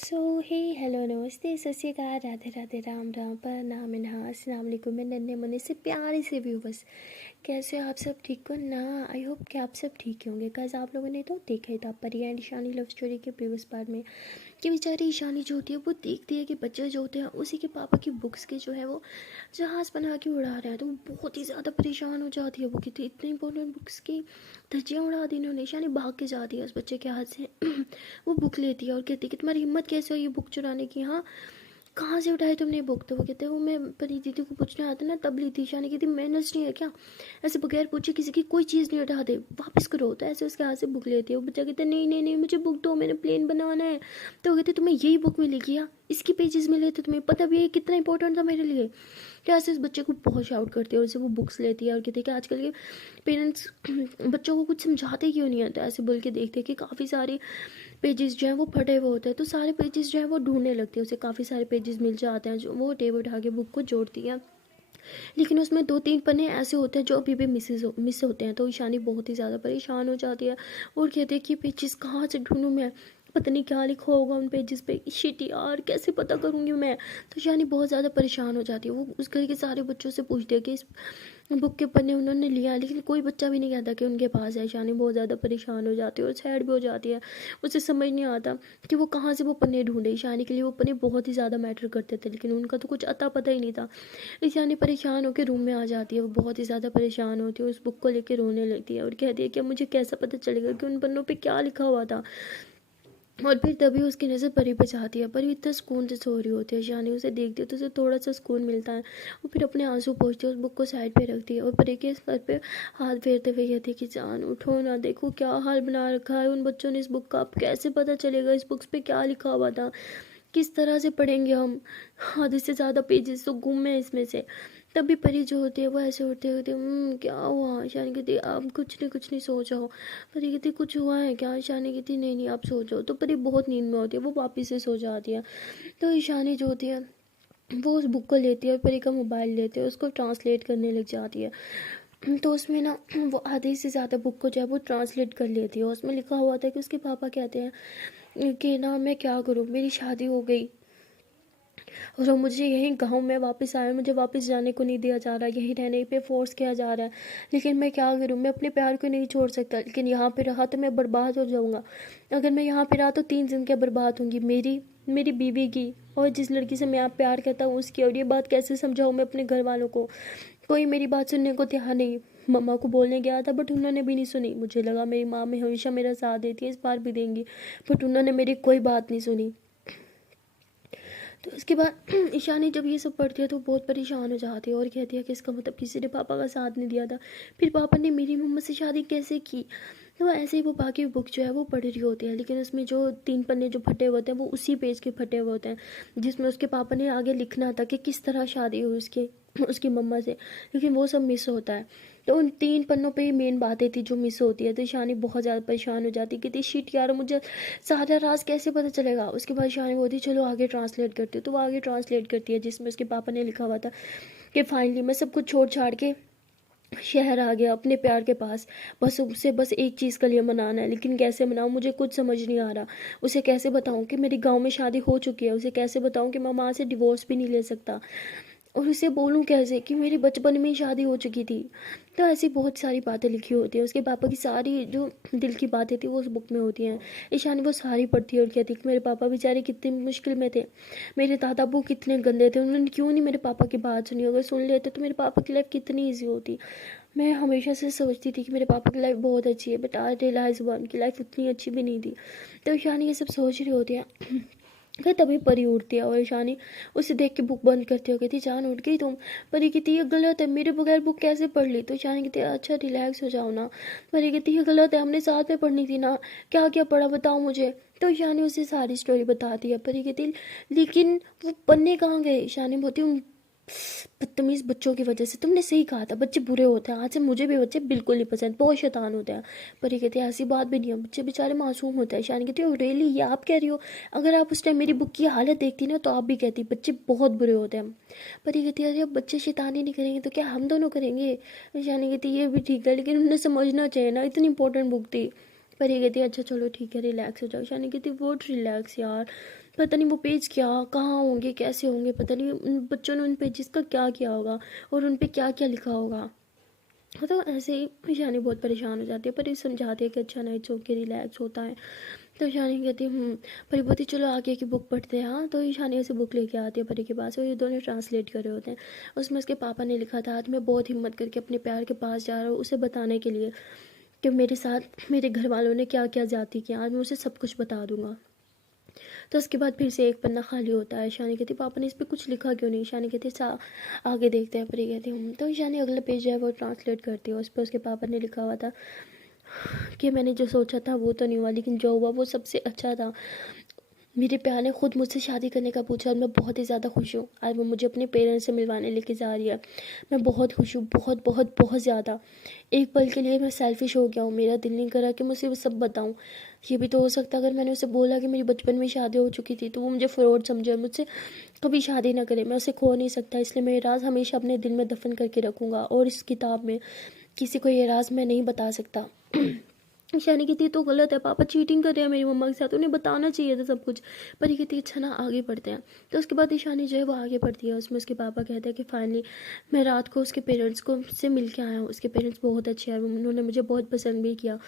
सो हे hello नमस्ते सत श्री अकाल राधे राधे राम राम प्रणाम अस्सलाम वालेकुम मैं नन्हे मुन्ने से प्यारे से व्यूवर्स। कैसे हो आप सब? ठीक हो ना? आई होप कि आप सब ठीक होंगे। कल आप लोगों ने तो देखा ही था परी एंड ईशानी लव स्टोरी के प्रीवियस पार्ट में कि बेचारी ईशानी जो होती है वो देखती है कि बच्चे जो होते हैं उसी के पापा की बुक्स के जो है वो जहाज़ बना के उड़ा रहे हैं, तो वो बहुत ही ज़्यादा परेशान हो जाती है। वो कहती है इतनी इंपॉर्टेंट बुक्स की धज्जियाँ उड़ा दी इन्होंने। ईशानी भाग के जाती है उस बच्चे के हाथ से वो बुक लेती है और कहती है कि तुम्हारी हिम्मत कैसे हुई ये बुक चुराने की? हाँ, कहाँ से उठाई तुमने बुक? तो वो कहते हैं वो मैं परी दीदी को पूछने आता ना तब ली थी। ईशानी कहती मैनर्स नहीं है क्या? ऐसे बगैर पूछे किसी की कोई चीज़ नहीं उठा दे, वापस करो। तो ऐसे उसके हाथ से बुक लेती है। वो बच्चा कहता है नहीं नहीं नहीं मुझे बुक दो, मैंने प्लेन बनाना है। तो वो कहते तुम्हें यही बुक मिलेगी या इसकी पेजेस मिले थे? तुम्हें पता भी है कितना इंपॉर्टेंट था मेरे लिए? तो ऐसे उस बच्चे को बहुत शाउट करती है और उसे वो बुक्स लेती है और कहती है कि आजकल के पेरेंट्स बच्चों को कुछ समझाते क्यों नहीं आता? ऐसे बोल के देखते हैं कि काफ़ी सारे पेजेस जो हैं वो फटे हुए होते हैं, तो सारे पेजेस जो हैं वो ढूंढने लगती है। उसे काफ़ी सारे पेजेस मिल जाते हैं जो वो टेबल उठा के बुक को जोड़ती है, लेकिन उसमें 2-3 पन्ने ऐसे होते हैं जो अभी भी मिस होते हैं। तो ईशानी बहुत ही ज़्यादा परेशान हो जाती है और कहती है कि पेजेस कहाँ से ढूंढूं मैं, पता नहीं क्या लिखा होगा उन पेजेस पे। शिट यार, कैसे पता करूँगी मैं? तो ईशानी बहुत ज़्यादा परेशान हो जाती है। वो उस घर के सारे बच्चों से पूछती है कि इस बुक के पन्ने उन्होंने लिया, लेकिन कोई बच्चा भी नहीं कहता कि उनके पास है। ईशानी बहुत ज़्यादा परेशान हो जाती है और सैड भी हो जाती है। उसे समझ नहीं आता कि वो कहाँ से वो पन्ने ढूंढे। ईशानी के लिए वो पन्ने बहुत ही ज़्यादा मैटर करते थे, लेकिन उनका तो कुछ अता पता ही नहीं था। ईशानी परेशान होकर रूम में आ जाती है। वो बहुत ही ज़्यादा परेशान होती है, उस बुक को लेकर रोने लगती है और कहती है कि अब मुझे कैसा पता चलेगा कि उन पन्नों पे क्या लिखा हुआ था। और फिर तभी उसकी नज़र परी पे जाती है। परी इतना सुकून से सो रही होती है। ईशानी उसे देखती है तो उसे थोड़ा सा सुकून मिलता है। वो फिर अपने आंसू पोंछती है, उस बुक को साइड पे रखती है और परी के सर पे हाथ फेरते हुए कहती है कि जान उठो ना, देखो क्या हाल बना रखा है उन बच्चों ने इस बुक का। अब कैसे पता चलेगा इस बुक्स पे क्या लिखा हुआ था? किस तरह से पढ़ेंगे हम? आधे से ज़्यादा पेजेस तो गुम है इसमें से। तभी परी जो होती है वो ऐसे उठते होते क्या हुआ? ईशानी कहती अब कुछ नहीं सो जाओ। परी कहती कुछ हुआ है क्या? ईशानी कहती नहीं नहीं आप सो जाओ। तो परी बहुत नींद में होती है, वो वापिस से सो जाती है। तो ईशानी जो होती है वो उस बुक को लेती है और परी का मोबाइल लेती है, उसको ट्रांसलेट करने लग जाती है। तो उसमें ना वो आधे से ज़्यादा बुक को जो है वो ट्रांसलेट कर लेती है। उसमें लिखा हुआ था कि उसके पापा कहते हैं कि ना मैं क्या करूँ, मेरी शादी हो गई और मुझे यहीं गांव में वापस आया, मुझे वापस जाने को नहीं दिया जा रहा, यहीं रहने पे फोर्स किया जा रहा है। लेकिन मैं क्या करूं, मैं अपने प्यार को नहीं छोड़ सकता, लेकिन यहाँ पे रहा तो मैं बर्बाद हो जाऊंगा। अगर मैं यहाँ पे रहा तो 3 जिंदगियाँ बर्बाद होंगी, मेरी, मेरी बीवी की और जिस लड़की से मैं आप प्यार करता हूँ उसकी। और ये बात कैसे समझाऊँ मैं अपने घर वालों को? कोई मेरी बात सुनने को तैयार नहीं। मम्मा को बोलने गया था बट उन्होंने भी नहीं सुनी। मुझे लगा मेरी माँ में हमेशा मेरा साथ देती है, इस बार भी देंगी, बट उन्होंने मेरी कोई बात नहीं सुनी। तो उसके बाद ईशानी जब ये सब पढ़ती है तो बहुत परेशान हो जाती है और कहती है कि इसका मतलब किसी ने पापा का साथ नहीं दिया था, फिर पापा ने मेरी मम्मा से शादी कैसे की? तो ऐसे ही वो बाकी बुक जो है वो पढ़ रही होती है, लेकिन उसमें जो 3 पन्ने जो फटे हुए होते हैं वो उसी पेज के फटे हुए होते हैं जिसमें उसके पापा ने आगे लिखना था कि किस तरह शादी हुई उसकी उसकी मम्मा से, लेकिन वो सब मिस होता है। तो उन 3 पन्नों पे ही मेन बातें थी जो मिस होती है। तो ईशानी बहुत ज़्यादा परेशान हो जाती है, कहती शिट यार मुझे सारा राज कैसे पता चलेगा? उसके बाद ईशानी बोलती चलो आगे ट्रांसलेट करती हूँ। तो वो आगे ट्रांसलेट करती है जिसमें उसके पापा ने लिखा हुआ था कि फाइनली मैं सब कुछ छोड़ छाड़ के शहर आ गया अपने प्यार के पास, बस उसे बस एक चीज़ के लिए मनाना है, लेकिन कैसे मनाऊँ मुझे कुछ समझ नहीं आ रहा। उसे कैसे बताऊँ कि मेरी गांव में शादी हो चुकी है? उसे कैसे बताऊँ कि मैं माँ से डिवोर्स भी नहीं ले सकता? और उसे बोलूँ कैसे कि मेरी बचपन में ही शादी हो चुकी थी? तो ऐसी बहुत सारी बातें लिखी होती हैं। उसके पापा की सारी जो दिल की बातें थी वो उस बुक में होती हैं। ईशानी वो सारी पढ़ती है और कहती है कि मेरे पापा बेचारे कितनी मुश्किल में थे, मेरे दादा वो कितने गंदे थे, उन्होंने क्यों नहीं मेरे पापा की बात सुनी? अगर सुन लेते तो मेरे पापा की लाइफ कितनी ईजी होती। मैं हमेशा से सोचती थी कि मेरे पापा की लाइफ बहुत अच्छी है, बट आज रियलाइज़ हुआ उनकी लाइफ उतनी अच्छी भी नहीं थी। तो ईशानी ये सब सोच रही होती है कि तभी परी उठती है और ईशानी उसे देख के बुक बंद करती है। कहती जान उठ गई तुम? परी कहती ये गलत है, मेरे बगैर बुक कैसे पढ़ ली? तो ईशानी कहती है अच्छा रिलैक्स हो जाओ ना। परी कहती ये गलत है, हमने साथ में पढ़नी थी ना, क्या क्या पढ़ा बताओ मुझे। तो ईशानी उसे सारी स्टोरी बताती है। परी कहती लेकिन वो पन्ने कहाँ गए? ईशानी बोलती उन बदतमीज बच्चों की वजह से। तुमने सही कहा था, बच्चे बुरे होते हैं, आज से मुझे भी बच्चे बिल्कुल नहीं पसंद, बहुत शैतान होते हैं। पर ये कहते हैं ऐसी बात भी नहीं है, बच्चे बेचारे मासूम होते हैं। शानी कहती है रियली ये आप कह रही हो? अगर आप उस टाइम मेरी बुक की हालत देखती ना तो आप भी कहती बच्चे बहुत बुरे होते हैं। पर ये कहती है अरे अब बच्चे शैतानी नहीं करेंगे तो क्या हम दोनों करेंगे? शानी कहती ये भी ठीक है, लेकिन उन्हें समझना चाहिए ना, इतनी इंपॉर्टेंट बुक थी। पर ये कहती है अच्छा चलो ठीक है रिलैक्स हो जाओ। शानी कहती वॉट रिलैक्स यार, पता नहीं वो पेज क्या कहाँ होंगे, कैसे होंगे, पता नहीं उन बच्चों ने उन पेजेस का क्या किया होगा और उन पे क्या क्या लिखा होगा। तो ऐसे ही ईशानी बहुत परेशान हो जाती है, पर ये समझाती है कि अच्छा नहीं, सो के रिलैक्स होता है। तो ईशानी कहती है परी बोलती चलो आगे की बुक पढ़ते हैं। हाँ, तो ईशानी ऐसे बुक लेके आती है परी के पास और ये दोनों ट्रांसलेट कर रहे होते हैं। उसमें उसके पापा ने लिखा था, आज मैं बहुत हिम्मत करके अपने प्यार के पास जा रहा हूँ उसे बताने के लिए कि मेरे साथ मेरे घर वालों ने क्या क्या ज्यादती किया, आज मैं उसे सब कुछ बता दूंगा। तो उसके बाद फिर से एक पन्ना खाली होता है। ईशानी कहती पापा ने इस पर कुछ लिखा क्यों नहीं। ईशानी कहती आगे देखते हैं। परी कहती तो ईशानी अगला पेज जो है वो ट्रांसलेट करती है। उस पर उसके पापा ने लिखा हुआ था कि मैंने जो सोचा था वो तो नहीं हुआ, लेकिन जो हुआ वो सबसे अच्छा था। मेरे प्यार ने खुद मुझसे शादी करने का पूछा और मैं बहुत ही ज़्यादा खुश हूँ। आज वो मुझे अपने पेरेंट्स से मिलवाने लेके जा रही है। मैं बहुत खुश हूँ, बहुत बहुत बहुत ज़्यादा। एक पल के लिए मैं सेल्फिश हो गया हूँ, मेरा दिल नहीं करा कि मैं उसे वो सब बताऊँ। ये भी तो हो सकता अगर मैंने उसे बोला कि मेरी बचपन में शादी हो चुकी थी तो वो मुझे फ्रॉड समझे और मुझसे कभी शादी ना करे। मैं उसे खो नहीं सकता, इसलिए मैं ये राज हमेशा अपने दिल में दफन करके रखूँगा और इस किताब में किसी को ये राज मैं नहीं बता सकता। ईशानी कहती तो गलत है, पापा चीटिंग कर रहे हैं मेरी मम्मा के साथ, उन्हें बताना चाहिए था सब कुछ। पर ये कहती अच्छा ना आगे बढ़ते हैं। तो उसके बाद ईशानी जो है वो आगे बढ़ती है। उसमें उसके पापा कहते हैं कि फाइनली मैं रात को उसके पेरेंट्स को से मिल के आया हूँ। उसके पेरेंट्स बहुत अच्छे हैं, उन्होंने मुझे बहुत पसंद भी किया,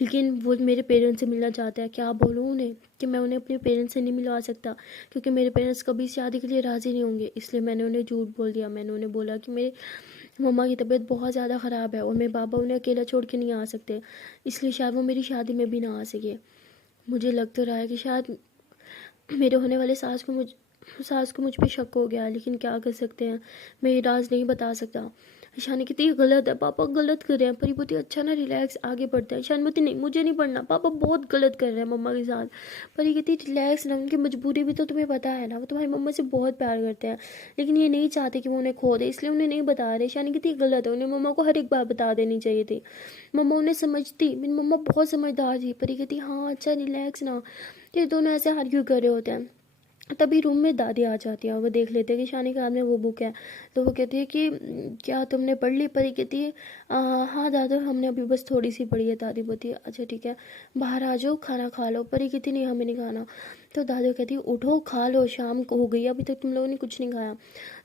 लेकिन वो मेरे पेरेंट्स से मिलना चाहते हैं। क्या बोलूँ उन्हें कि मैं उन्हें अपने पेरेंट्स से नहीं मिलवा सकता, क्योंकि मेरे पेरेंट्स कभी शादी के लिए राज़ी नहीं होंगे। इसलिए मैंने उन्हें झूठ बोल दिया। मैंने उन्हें बोला कि मेरे मम्मा की तबीयत बहुत ज़्यादा ख़राब है और मेरे पापा उन्हें अकेला छोड़ के नहीं आ सकते, इसलिए शायद वो मेरी शादी में भी ना आ सके। मुझे लग तो रहा है कि शायद मेरे होने वाले सास को मुझ पे शक हो गया, लेकिन क्या कर सकते हैं, मैं ये राज नहीं बता सकता। ईशानी कहती ये गलत है, पापा गलत कर रहे हैं। परी बोलती अच्छा ना रिलैक्स, आगे बढ़ते हैं। ईशानी बोलती नहीं मुझे नहीं पढ़ना, पापा बहुत गलत कर रहे हैं मम्मा के साथ। परी कहती रिलैक्स ना, उनकी मजबूरी भी तो तुम्हें पता है ना, वो तुम्हारी मम्मा से बहुत प्यार करते हैं, लेकिन ये नहीं चाहते कि वो उन्हें खो दे, इसलिए उन्हें नहीं बता रहे। ईशानी कहती गलत है, उन्हें मम्मा को हर एक बात बता देनी चाहिए थी, मम्मा उन्हें समझती, मेरी मम्मा बहुत समझदार थी। परी कहती हाँ अच्छा रिलैक्स ना। ये दोनों ऐसे आर्ग्यू कर रहे होते हैं। तभी रूम में दादी आ जाती है और वो देख लेते हैं कि शानी के हाथ में वो बुक है। तो वो कहती है कि क्या तुमने पढ़ ली। परी कहती है हाँ दादा हमने अभी बस थोड़ी सी पढ़ी है। दादी बोलती है अच्छा ठीक है बाहर आ जाओ खाना खा लो। परी कहती नहीं हमें नहीं खाना। तो दादी कहती है उठो खा लो, शाम को हो गई अभी तक तुम लोगों ने कुछ नहीं खाया।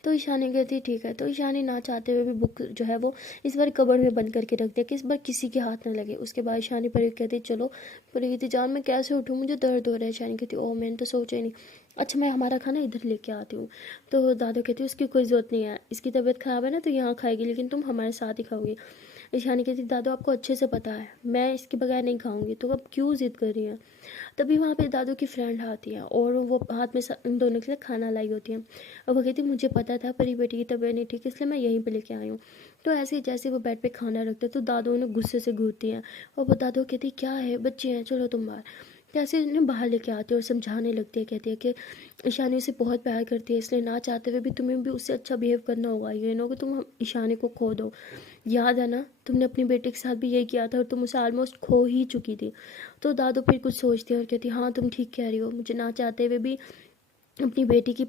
तो ईशानी कहती ठीक है। तो ईशानी ना चाहते हुए भी बुक जो है वो इस बार कबर्ड में बंद करके रख दिया कि इस बार किसी के हाथ ना लगे। उसके बाद ईशानी परी कहती चलो। परी कहती जान मैं कैसे उठूँ, मुझे दर्द हो रहा है। ईशानी कहती ओ मैंने तो सोचा ही नहीं, अच्छा मैं हमारा खाना इधर लेके आती हूँ। तो दादा कहती है उसकी कोई ज़रूरत नहीं है, इसकी तबीयत ख़राब है ना तो यहाँ खाएगी, लेकिन तुम हमारे साथ ही खाओगी। ईशानी कहती दादू आपको अच्छे से पता है मैं इसके बगैर नहीं खाऊंगी, तो अब क्यों ज़िद कर रही हैं। तभी वहाँ पे दादू की फ्रेंड आती है और वो हाथ में इन दोनों के लिए खाना लाई होती है और वो कहती मुझे पता था परी बेटी की तबीयत नहीं ठीक, इसलिए मैं यहीं पर लेके आई हूँ। तो ऐसे ही जैसे वो बेड पे खाना रखते तो दादू उन्हें गुस्से से घूरती हैं और वो दादू कहती क्या है बच्चे हैं चलो तुम बाहर। कैसे उन्हें बाहर लेके आती है और समझाने लगती है, कहती है कि ईशानी उसे बहुत प्यार करती है, इसलिए ना चाहते हुए भी तुम्हें भी उससे अच्छा बिहेव करना होगा, ये ना हो कि तुम ईशानी को खो दो। याद है ना तुमने अपनी बेटी के साथ भी यही किया था और तुम उसे ऑलमोस्ट खो ही चुकी थी। तो दादू फिर कुछ सोचती है और कहती हाँ तुम ठीक कह रही हो, मुझे ना चाहते हुए भी अपनी बेटी की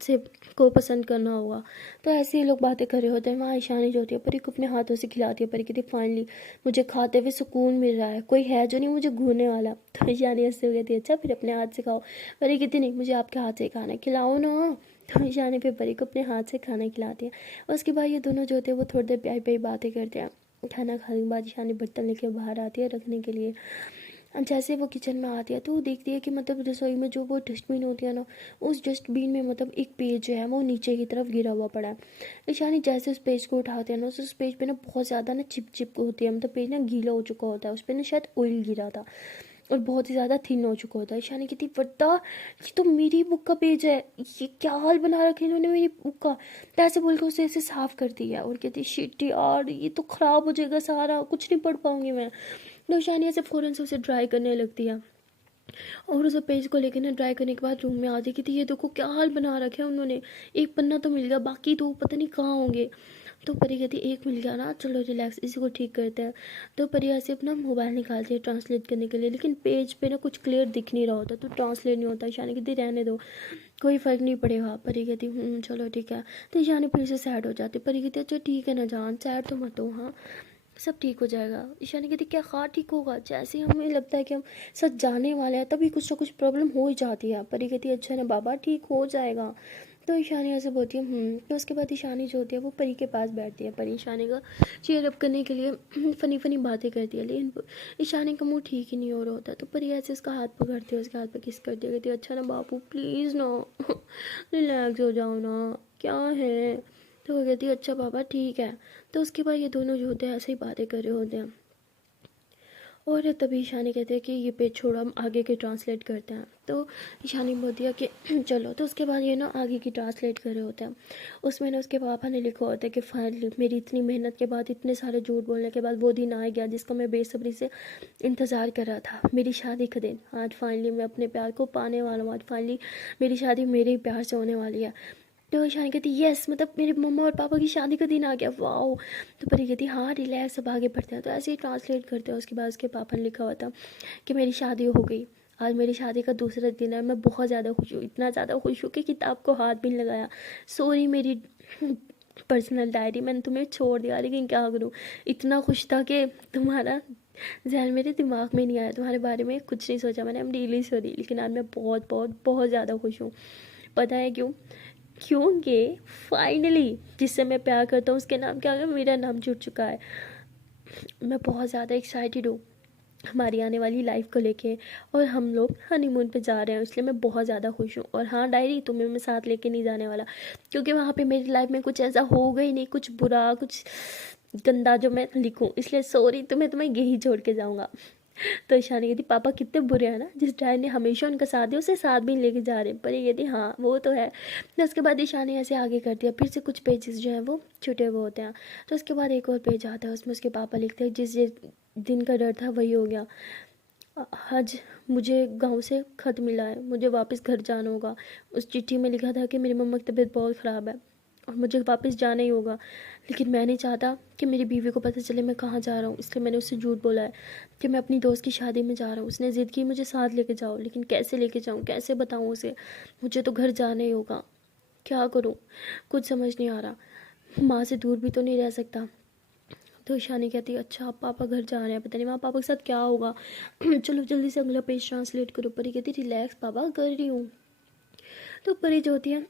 से को पसंद करना होगा। तो ऐसे ही लोग बातें कर रहे होते हैं। वहाँ ईशानी जो होती है परी को अपने हाथों से खिलाती है। परी कहती फाइनली मुझे खाते हुए सुकून मिल रहा है, कोई है जो नहीं मुझे घूरने वाला। तो ईशानी हंसते हुए कहती है अच्छा फिर अपने हाथ से खाओ। परी कहती नहीं मुझे आपके हाथ से खाना है, खिलाओ ना। तो ईशानी फिर परी को अपने हाथ से खाना खिलाती है। उसके बाद ये दोनों जो होते हैं वो थोड़ी देर प्यारी प्यारी बातें करते हैं। खाना खाने के बाद ईशानी बर्तन लेके बाहर आती है रखने के लिए। जैसे वो किचन में आती है तो वो देखती है कि मतलब रसोई में जो वो डस्टबिन होती है ना, उस डस्टबिन में मतलब एक पेज जो है वो नीचे की तरफ गिरा हुआ पड़ा है। ईशानी जैसे उस पेज को उठाते हैं ना, उस पेज पे ना बहुत ज़्यादा ना चिप चिप होती है, मतलब पेज ना गीला हो चुका होता है, उस पर ना शायद ऑयल गिरा था और बहुत ही ज़्यादा थिन हो चुका होता है। ईशानी कहती वरदा ये तो मेरी बुक का पेज है, ये क्या हाल बना रखे इन्होंने मेरी बुक का। तो ऐसे बोल के उसे ऐसे साफ़ करती है और कहती शिट यार ये तो ख़राब हो जाएगा सारा, कुछ नहीं पढ़ पाऊंगी मैं। तो ईशानी ऐसे फ़ौरन से उसे ड्राई करने लगती है और उस पेज को लेकर ना ड्राई करने के बाद रूम में आती कि ये देखो क्या हाल बना रखे हैं उन्होंने, एक पन्ना तो मिल गया बाकी तो पता नहीं कहाँ होंगे। तो परी कहती एक मिल गया ना चलो रिलैक्स इसी को ठीक करते हैं। तो परी ऐसे अपना मोबाइल निकालती है ट्रांसलेट करने के लिए, लेकिन पेज पे ना कुछ क्लियर दिख नहीं रहा होता तो ट्रांसलेट नहीं होता। ईशानी कहती रहने दो कोई फ़र्क नहीं पड़ेगा। परी कहती चलो ठीक है। तो ईशानी फिर से सैड हो जाती। परी कहती अच्छा ठीक है ना जान सैड तो मत हो हाँ। सब ठीक हो जाएगा। ईशानी कहती क्या हाँ ठीक होगा, जैसे ही हमें लगता है कि हम सच जाने वाले हैं तभी कुछ ना कुछ प्रॉब्लम हो ही जाती है। परी कहती है अच्छा ना बाबा ठीक हो जाएगा। तो ईशानी ऐसे बोलती है तो उसके बाद ईशानी जो होती है वो परी के पास बैठती है। परी ईशानी का चीयर अप करने के लिए फ़नी फ़नी बातें करती है, लेकिन ईशानी का मूड ठीक ही नहीं हो रहा होता। तो परी ऐसे उसका हाथ पकड़ती है, उसके हाथ पर किस करती है, कहती है अच्छा ना बापू प्लीज़ ना रिलैक्स हो जाओ ना, क्या है। तो वो कहती है अच्छा पापा ठीक है। तो उसके बाद ये दोनों जो होते हैं ऐसे ही बातें कर रहे होते हैं, और तभी ईशानी कहते हैं कि ये पेज छोड़ो हम आगे के ट्रांसलेट करते हैं। तो ईशानी बोलती है कि चलो। तो उसके बाद ये ना आगे की ट्रांसलेट कर रहे होते हैं। उसमें ना उसके पापा ने लिखा होता है कि फाइनली मेरी इतनी मेहनत के बाद, इतने सारे झूठ बोलने के बाद वो दिन आ गया जिसका मैं बेसब्री से इंतज़ार कर रहा था, मेरी शादी का दिन। आज फाइनली मैं अपने प्यार को पाने वाला हूँ, आज फाइनली मेरी शादी मेरे ही प्यार से होने वाली है। तो ईशानी कहती यस, मतलब मेरे मम्मा और पापा की शादी का दिन आ गया, वाओ। तो परी कहती हाँ रिलैक्स, अब आगे बढ़ते हैं। तो ऐसे ही ट्रांसलेट करते हैं। उसके बाद उसके पापा ने लिखा हुआ था कि मेरी शादी हो गई, आज मेरी शादी का दूसरा दिन है, मैं बहुत ज़्यादा खुश हूँ, इतना ज़्यादा खुश हूँ कि किताब को हाथ भी नहीं लगाया। सॉरी मेरी पर्सनल डायरी मैंने तुम्हें छोड़ दिया, लेकिन क्या करूँ, इतना खुश था कि तुम्हारा जहन मेरे दिमाग में नहीं आया, तुम्हारे बारे में कुछ नहीं सोचा मैंने, आई एम रियली सॉरी। लेकिन आज मैं बहुत बहुत बहुत ज़्यादा खुश हूँ। पता है क्यों? क्योंकि फाइनली जिससे मैं प्यार करता हूँ उसके नाम क्या आ गया, मेरा नाम जुड़ चुका है। मैं बहुत ज़्यादा एक्साइटेड हूँ हमारी आने वाली लाइफ को लेके, और हम लोग हनीमून पे जा रहे हैं, इसलिए मैं बहुत ज़्यादा खुश हूँ। और हाँ डायरी तुम्हें मैं साथ लेके नहीं जाने वाला, क्योंकि वहाँ पे मेरी लाइफ में कुछ ऐसा होगा ही नहीं, कुछ बुरा, कुछ गंदा जो मैं लिखूँ, इसलिए सॉरी तुम्हें यही छोड़ के जाऊँगा। तो ईशानी कहती पापा कितने बुरे हैं ना, जिस ड्राइवर ने हमेशा उनका साथ दिया उसे साथ भी लेके जा रहे हैं। पर ये कहती हाँ वो तो है। तो उसके बाद ईशानी ऐसे आगे करती है, फिर से कुछ पेजेस जो हैं वो छुटे हुए होते हैं। तो उसके बाद एक और पेज आता है, उसमें उसके पापा लिखते हैं जिस दिन का डर था वही हो गया। आज मुझे गांव से ख़त मिला है, मुझे वापस घर जाना होगा। उस चिट्ठी में लिखा था कि मेरी मम्मा की तबीयत बहुत ख़राब है और मुझे वापस जाना ही होगा, लेकिन मैं नहीं चाहता कि मेरी बीवी को पता चले मैं कहाँ जा रहा हूँ, इसलिए मैंने उससे झूठ बोला है कि मैं अपनी दोस्त की शादी में जा रहा हूँ। उसने ज़िद की मुझे साथ लेके जाओ, लेकिन कैसे लेके जाऊँ, कैसे बताऊँ उसे, मुझे तो घर जाना ही होगा, क्या करूँ, कुछ समझ नहीं आ रहा। माँ से दूर भी तो नहीं रह सकता। तो ईशानी कहती है अच्छा आप पापा घर जा रहे हैं, पता नहीं वहाँ पापा के साथ क्या होगा। चलो जल्दी से अगला पेज ट्रांसलेट करो। परी कहती रिलैक्स पापा कर रही हूँ। तो परी जो होती है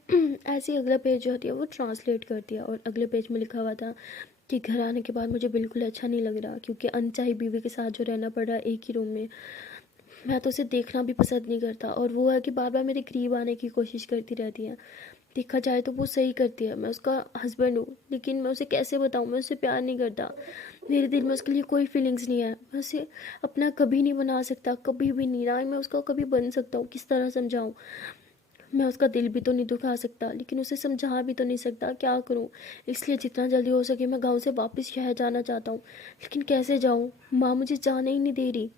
ऐसे अगला पेज जो होती है वो ट्रांसलेट करती है, और अगले पेज में लिखा हुआ था कि घर आने के बाद मुझे बिल्कुल अच्छा नहीं लग रहा, क्योंकि अनचाही बीवी के साथ जो रहना पड़ रहा है एक ही रूम में, मैं तो उसे देखना भी पसंद नहीं करता, और वो है कि बार बार मेरे करीब आने की कोशिश करती रहती है। देखा जाए तो वो सही करती है, मैं उसका हस्बैंड हूँ, लेकिन मैं उसे कैसे बताऊँ मैं उससे प्यार नहीं करता, मेरे दिल में उसके लिए कोई फीलिंग्स नहीं है, मैं उसे अपना कभी नहीं बना सकता, कभी भी नहीं, ना ही मैं उसका कभी बन सकता हूँ। किस तरह समझाऊँ, मैं उसका दिल भी तो नहीं दुखा सकता, लेकिन उसे समझा भी तो नहीं सकता, क्या करूं। इसलिए जितना जल्दी हो सके मैं गांव से वापस शहर जाना चाहता हूँ, लेकिन कैसे जाऊं, माँ मुझे जाने ही नहीं दे रही।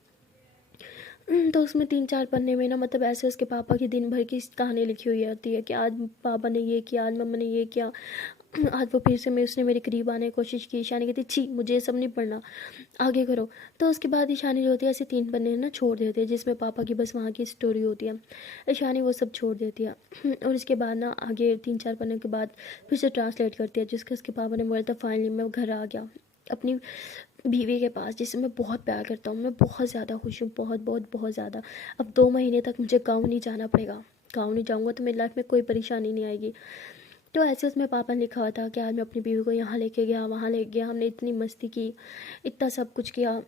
तो उसमें 3-4 पन्ने में ना, मतलब ऐसे उसके पापा की दिन भर की कहानी लिखी हुई होती है कि आज पापा ने ये किया, आज मम्मा ने ये किया, आज वो फिर से मैं उसने मेरे करीब आने की कोशिश की। ईशानी कहती छी मुझे ये सब नहीं पढ़ना, आगे करो। तो उसके बाद ईशानी जो होती है ऐसे 3 पन्ने ना छोड़ देती है, जिसमें पापा की बस वहाँ की स्टोरी होती है। ईशानी वो सब छोड़ देती है और इसके बाद ना आगे 3-4 पन्ने के बाद फिर से ट्रांसलेट करती है, जिसके उसके पापा ने बोला था फाइनली मैं घर आ गया अपनी बीवी के पास, जिससे मैं बहुत प्यार करता हूँ, मैं बहुत ज़्यादा खुश हूँ, बहुत बहुत बहुत ज़्यादा। अब 2 महीने तक मुझे गाँव नहीं जाना पड़ेगा, गाँव नहीं जाऊँगा तो मेरी लाइफ में कोई परेशानी नहीं आएगी। तो ऐसे उसमें पापा ने लिखा हुआ था कि आज मैं अपनी बीवी को यहाँ लेके गया, वहाँ लेके गया, हमने इतनी मस्ती की, इतना सब कुछ किया।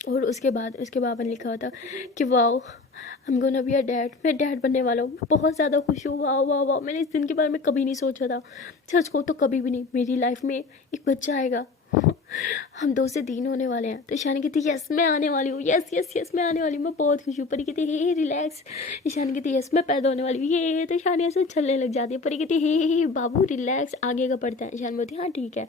और उसके बाद उसके पापा ने लिखा हुआ था कि wow I am gonna be a dad, मैं डैड बनने वाला हूँ, मैं बहुत ज़्यादा खुश हूँ, वाओ वाओ वाओ। मैंने इस दिन के बारे में कभी नहीं सोचा था, सच को तो कभी भी नहीं, मेरी लाइफ में एक बच्चा आएगा। हम 2 से 3 होने वाले हैं। तो ईशानी कहती यस मैं आने वाली हूँ, यस यस यस मैं आने वाली हूँ, मैं बहुत खुश हूँ। परी कहती हे रिलैक्स। ईशानी कहती यस मैं पैदा होने वाली हूँ, ये तो ईशानी ऐसे छलने लग जाती है। परी कहती हे बाबू रिलैक्स, आगे का पढ़ता है। ईशानी बोलती हाँ ठीक है।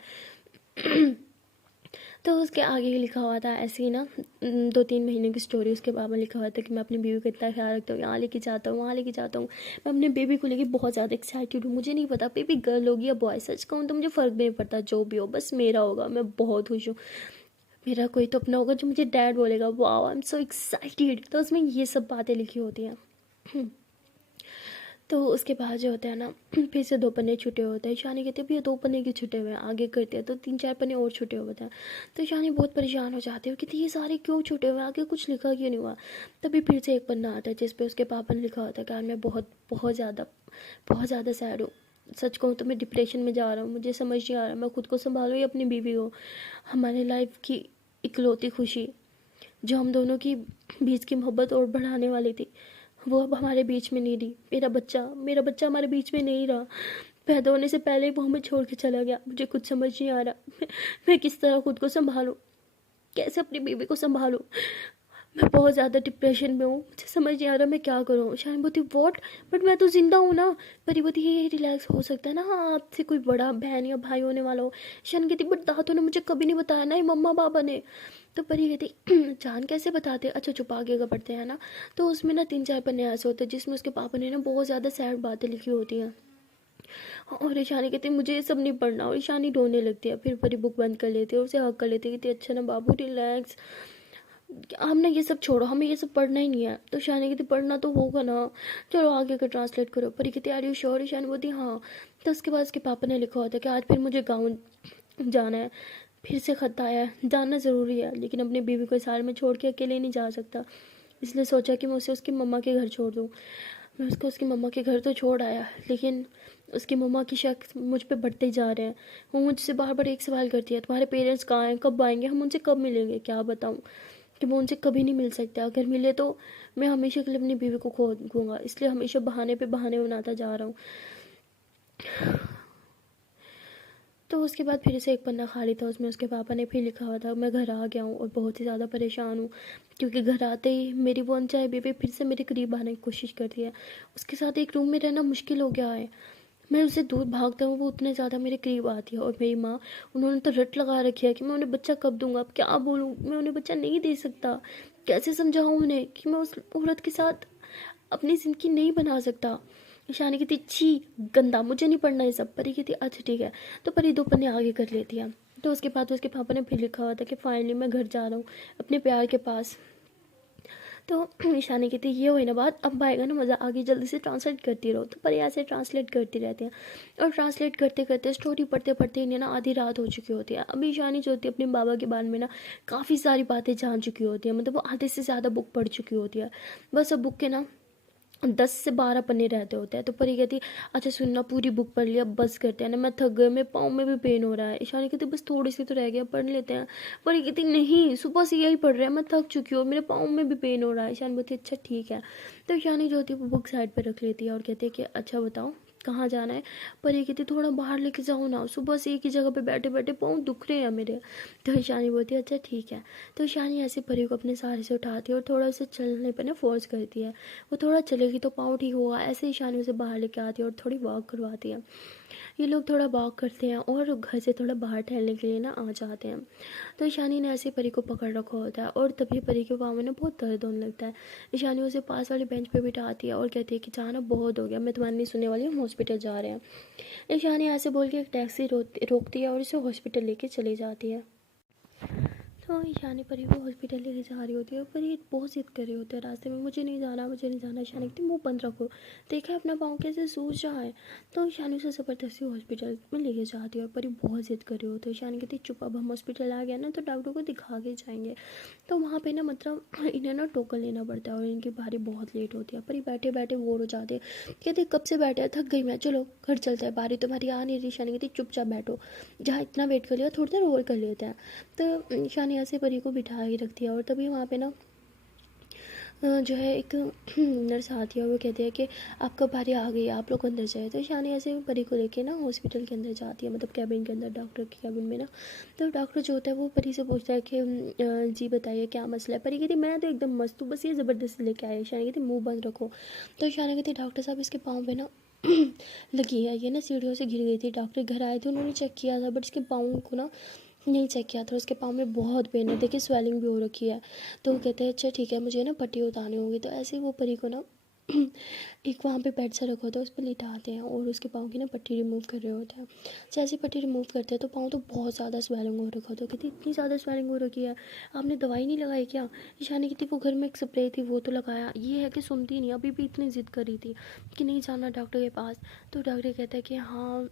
तो उसके आगे ही लिखा हुआ था ऐसे ही ना 2-3 महीने की स्टोरी। उसके बाद में लिखा हुआ था कि मैं अपनी बीवी का इतना ख्याल रखता हूँ, यहाँ लेके जाता हूँ, वहाँ लेके जाता हूँ। मैं अपने बेबी को लेके बहुत ज़्यादा एक्साइटेड हूँ, मुझे नहीं पता बेबी गर्ल होगी या बॉय, सच कहूँ तो मुझे फ़र्क भी नहीं पड़ता, जो भी हो बस मेरा होगा, मैं बहुत खुश हूँ। मेरा कोई तो अपना होगा जो मुझे डैड बोलेगा, wow I am so excited. तो उसमें ये सब बातें लिखी होती हैं। तो उसके बाद जो होता है ना फिर से 2 पन्ने छूटे होते हैं। ईशानी कहती है भैया 2 पन्ने क्यों छूटे हुए हैं, आगे करते हैं तो 3-4 पन्ने और छूटे हुए होते हैं। तो ईशानी बहुत परेशान हो जाती है, कहती ये सारे क्यों छूटे हुए हैं, आगे कुछ लिखा क्यों नहीं हुआ। तभी फिर से एक पन्ना आता है जिस पे उसके पापा ने लिखा होता है कि यार मैं बहुत ज़्यादा सैड हूँ। सच कहूँ तो मैं डिप्रेशन में जा रहा हूँ, मुझे समझ नहीं आ रहा मैं खुद को संभालूँ या अपनी बीवी को। हमारी लाइफ की इकलौती खुशी जो हम दोनों की बीच की मोहब्बत और बढ़ाने वाली थी, वो अब हमारे बीच में नहीं रही। मेरा बच्चा हमारे बीच में नहीं रहा। पैदा होने से पहले ही वो हमें छोड़ के चला गया। मुझे कुछ समझ नहीं आ रहा मैं किस तरह खुद को संभालूं, कैसे अपनी बीवी को संभालूं। मैं बहुत ज़्यादा डिप्रेशन में हूँ, मुझे समझ नहीं आ रहा मैं क्या करूँ। शायद बोलती वॉट, बट मैं तो जिंदा हूँ ना। पर बोलती ये रिलैक्स हो सकता है ना, हाँ आपसे कोई बड़ा बहन या भाई होने वाला हो। शन कहती बट दादू ने मुझे कभी नहीं बताया ना, ये मम्मा पापा ने। तो परी कहती जान कैसे बताते, अच्छा चुप आगे का पढ़ते हैं ना। तो उसमें ना 3-4 पन्ने ऐसे होते हैं जिसमें उसके पापा ने ना बहुत ज़्यादा सैड बातें लिखी होती हैं। और ईशानी कहती मुझे ये सब नहीं पढ़ना, और ईशानी रोने लगती है। फिर परी बुक बंद कर लेती है और उसे हक कर लेती है, कहती अच्छा ना बाबू रिलैक्स, हमने ये सब छोड़ो, हमें ये सब पढ़ना ही नहीं है। तो ईशानी कहती पढ़ना तो होगा ना, चलो आगे का ट्रांसलेट करो। परी कहती आर यू श्योर, ईशानी बोलती हाँ। तो उसके बाद उसके पापा ने लिखा होता है कि आज फिर मुझे गाँव जाना है। फिर से खत आया है, जाना ज़रूरी है लेकिन अपनी बीवी को इस हाल में छोड़ के अकेले नहीं जा सकता, इसलिए सोचा कि मैं उसे उसकी मम्मा के घर छोड़ दूँ। मैं उसको उसकी मम्मा के घर तो छोड़ आया, लेकिन उसकी मम्मा की शक मुझ पे बढ़ते ही जा रहे हैं। वो मुझसे बार बार एक सवाल करती है तुम्हारे पेरेंट्स कहाँ हैं, कब आएंगे, हम उनसे कब मिलेंगे। क्या बताऊँ कि मैं उनसे कभी नहीं मिल सकता, अगर मिले तो मैं हमेशा के लिए अपनी बीवी को खो दूँगा, इसलिए हमेशा बहाने पे बहाने बनाता जा रहा हूँ। तो उसके बाद फिर से एक पन्ना खाली था, उसमें उसके पापा ने फिर लिखा हुआ था मैं घर आ गया हूँ और बहुत ही ज़्यादा परेशान हूँ, क्योंकि घर आते ही मेरी वो अनचाही बीवी फिर से मेरे करीब आने की कोशिश करती है। उसके साथ एक रूम में रहना मुश्किल हो गया है, मैं उससे दूर भागता हूँ, वो उतने ज़्यादा मेरे करीब आती है। और मेरी माँ, उन्होंने तो रट लगा रखी है कि मैं उन्हें बच्चा कब दूंगा। अब क्या बोलूँ, मैं उन्हें बच्चा नहीं दे सकता, कैसे समझाऊँ उन्हें कि मैं उस औरत के साथ अपनी ज़िंदगी नहीं बना सकता। ईशानी कहती छी गंदा, मुझे नहीं पढ़ना ये सब। परी कहती अच्छा ठीक है। तो परी 2 पन्ने आगे कर लेती है। तो उसके बाद उसके पापा ने फिर लिखा हुआ था कि फाइनली मैं घर जा रहा हूँ अपने प्यार के पास। तो ईशानी कहती ये हुई ना बात, अब आएगा ना मज़ा, आगे जल्दी से ट्रांसलेट करती रहो। तो परी ऐसे ट्रांसलेट करती रहती है और ट्रांसलेट करते करते स्टोरी पढ़ते पढ़ते इन्हें ना आधी रात हो चुकी होती है। अभी ईशानी जो होती है अपने बाबा के बारे में ना काफ़ी सारी बातें जान चुकी होती है, मतलब वो आधे से ज़्यादा बुक पढ़ चुकी होती है। बस अब बुक के ना 10 से 12 पन्ने रहते होते हैं। तो परी कहती अच्छा सुनना पूरी बुक पढ़ लिया, बस करते हैं ना, मैं थक गई, मेरे पाँव में भी पेन हो रहा है। ईशानी कहती बस थोड़ी सी तो रह गया, पढ़ लेते हैं। परी कहती नहीं सुबह से यही पढ़ रहे हैं, मैं थक चुकी हूँ, मेरे पाँव में भी पेन हो रहा है। ईशानी बोलती अच्छा ठीक है। तो ईशानी जो होती है वो बुक साइड पर रख लेती है और कहती है कि अच्छा बताओ कहाँ जाना है। पर ये कहती थोड़ा बाहर लेके जाओ ना, सुबह से एक ही जगह पे बैठे बैठे पाँव दुख रहे हैं मेरे। तो ईशानी बोलती है अच्छा ठीक है। तो ईशानी ऐसे परी को अपने सहारे से उठाती है और थोड़ा उसे चलने पर ना फोर्स करती है। वो थोड़ा चलेगी तो पाँव ठीक होगा, ऐसे ईशानी उसे बाहर लेके आती है और थोड़ी वॉक करवाती है। ये लोग थोड़ा वॉक करते हैं और घर से थोड़ा बाहर टहलने के लिए ना आ जाते हैं। तो ईशानी ने ऐसे परी को पकड़ रखा होता है और तभी परी के पाँव में ना बहुत दर्द होने लगता है। ईशानी उसे पास वाले बेंच पे बिठाती है और कहती है कि जाना बहुत हो गया, मैं तुम्हारी नहीं सुनने वाली हूँ, हॉस्पिटल जा रहे हैं। ईशानी ऐसे बोल के एक टैक्सी रोकती है और उसे हॉस्पिटल लेके चली जाती है। तो ईशानी परी को हॉस्पिटल लेके जा रही होती है, पर ये बहुत जिद कर रही होती है रास्ते में, मुझे नहीं जाना मुझे नहीं जाना। ईशानी कहती मुँह बंद रखो, देखा अपना पाँव कैसे सूज रहा है। तो ईशानी उसे ज़बरदस्ती हॉस्पिटल में लेके जाती है और परी बहुत जिद कर रही होती है। ईशानी कहती चुप, अब हम हॉस्पिटल आ गया ना तो डॉक्टर को दिखा के जाएंगे। तो वहाँ पे ना मतलब इन्हें ना टोकन लेना पड़ता है और इनकी बारी बहुत लेट होती है। परी बैठे बैठे बोर हो जाते हैं, कहते कब से बैठे हैं, थक गई मैं, चलो घर चलते हैं, बारी तुम्हारी आ नहीं रही। ईशानी कहती चुपचाप बैठो, जहाँ इतना वेट कर लिया थोड़ी देर और कर लेते हैं। तो ईशानी ऐसे परी को बिठा ही रखती है और तभी वहाँ पे ना जो है एक नर्स आती है और वो कहती है कि आपका बारी आ गई है, आप लोग अंदर जाए। तो ईशानी ऐसे परी को लेके ना हॉस्पिटल के अंदर जाती है, मतलब कैबिन के अंदर, डॉक्टर के कैबिन में ना। तो डॉक्टर जो होता है वो परी से पूछता है कि जी बताइए क्या मसला है। परी कहती मैं तो एकदम मस्त हूँ, बस ये ज़बरदस्ती लेके आए। ईशानी कहती मुँह बंद रखो। तो ईशानी कहती डॉक्टर साहब इसके पाँव पे ना लगी है, ये ना सीढ़ियों से गिर गई थी, डॉक्टर घर आए थे, उन्होंने चेक किया था बट इसके पाँव को ना नहीं चेक किया था, उसके पाँव में बहुत पेन है, देखिए स्वेलिंग भी हो रखी है। तो वो कहते हैं अच्छा ठीक है मुझे ना पट्टी उतारनी होगी। तो ऐसे ही वो परी को ना एक वहाँ पे बेड सा रखा होता है, उस पर लिटाते हैं और उसके पाँव की ना पट्टी रिमूव कर रहे होते हैं। जैसे ही पट्टी रिमूव करते हैं तो पाँव तो बहुत ज़्यादा स्वेलिंग हो रखा होता है। कहती इतनी ज़्यादा स्वेलिंग हो रखी है, आपने दवाई नहीं लगाई क्या? ईशानी कहती वो घर में एक स्प्रे थी वो तो लगाया, ये है कि सुनती नहीं, अभी भी इतनी ज़िद कर रही थी कि नहीं जाना डॉक्टर के पास। तो डॉक्टर कहता है कि हाँ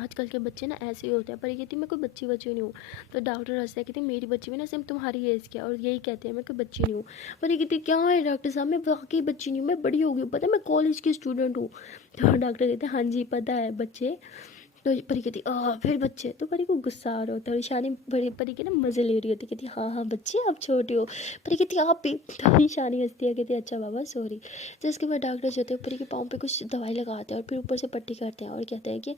आजकल के बच्चे ना ऐसे ही होते हैं। पर ये कहती मैं कोई बच्ची नहीं हूँ। तो डॉक्टर हंसता है, कहती मेरी बच्ची भी ना सेम तुम्हारी एज की है और यही कहते हैं मैं कोई बच्ची नहीं हूँ। पर ये कहती क्या है डॉक्टर साहब, मैं वाकई बच्ची नहीं हूँ, मैं बड़ी हो गई हूँ, पता है मैं कॉलेज की स्टूडेंट हूँ। तो डॉक्टर कहते हैं हाँ जी पता है बच्चे। तो परी कहती फिर बच्चे। तो परी को गुस्सा आ रहा होता है और ईशानी परी के ना मज़े ले रही होती, कहती हाँ हाँ बच्चे आप छोटे हो। परी कहती आप भी। तो ईशानी हंसती है, कहती अच्छा बाबा सॉरी। तो इसके बाद डॉक्टर जो होते हैं परी के पाँव पे कुछ दवाई लगाते हैं और फिर ऊपर से पट्टी करते हैं और कहते हैं कि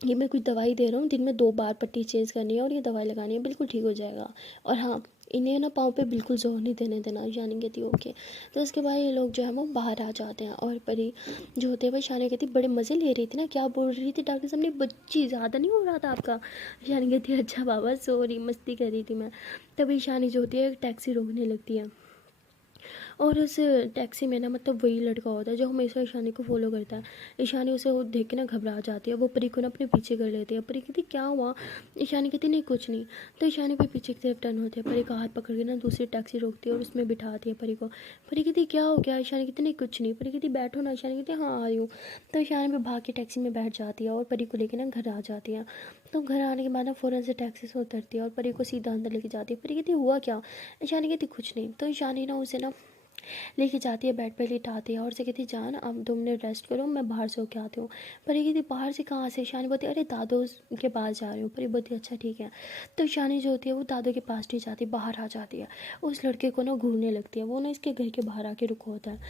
ये मैं कुछ दवाई दे रहा हूँ, दिन में 2 बार पट्टी चेंज करनी है और ये दवाई लगानी है, बिल्कुल ठीक हो जाएगा। और हाँ इन्हें ना पाँव पे बिल्कुल जोर नहीं देने देना। ईशानी कहती ओके। तो उसके बाद ये लोग जो है वो बाहर आ जाते हैं और परी जो होते हैं वो ईशानी कहती बड़े मज़े ले रही थी ना, क्या बोल रही थी डॉक्टर साहब ने, बच्ची ज़्यादा नहीं हो रहा था आपका? ईशानी कहती अच्छा बाबा सॉरी मस्ती कर रही थी मैं। तभी ईशानी जो होती है एक टैक्सी रोकने लगती है और उस टैक्सी में ना मतलब वही लड़का होता है जो हमेशा ईशानी को फॉलो करता है। ईशानी उसे वो देख के ना घबरा जाती है, वो परी को ना अपने पीछे कर लेती है। परी कहती क्या हुआ? ईशानी कहती नहीं कुछ नहीं। तो ईशानी भी पीछे की तरफ टर्न होती है, परी का हाथ पकड़ के ना दूसरी टैक्सी रोकती है और उसमें बिठाती है परी को। परी कहती क्या हो गया? ईशानी कहती नहीं कुछ नहीं। परी कहती बैठो ना। ईशानी कहती हाँ आ रही हूँ। तो ईशानी भी भाग के टैक्सी में बैठ जाती है और परी को लेकर ना घर आ जाती है। तो घर आने के बाद ना फ़ौरन से टैक्सी से उतरती है और परी को सीधा अंदर लेके जाती है। परी कहती हुआ क्या? ईशानी कहती कुछ नहीं। तो ईशानी ना उसे ना लेके जाती है, बेड पे लिटाती है और से कहती जान अब 2 मिनट रेस्ट करो, मैं बाहर से होके आती हूँ। पर ये कहती बाहर से कहाँ से? ईशानी बोलती अरे दादू के पास जा रही हूँ। पर ये बोलती अच्छा ठीक है। तो ईशानी जो होती है वो दादू के पास नहीं जाती, बाहर आ जाती है। उस लड़के को ना घूरने लगती है, वो ना इसके घर के बाहर आके रुका होता है।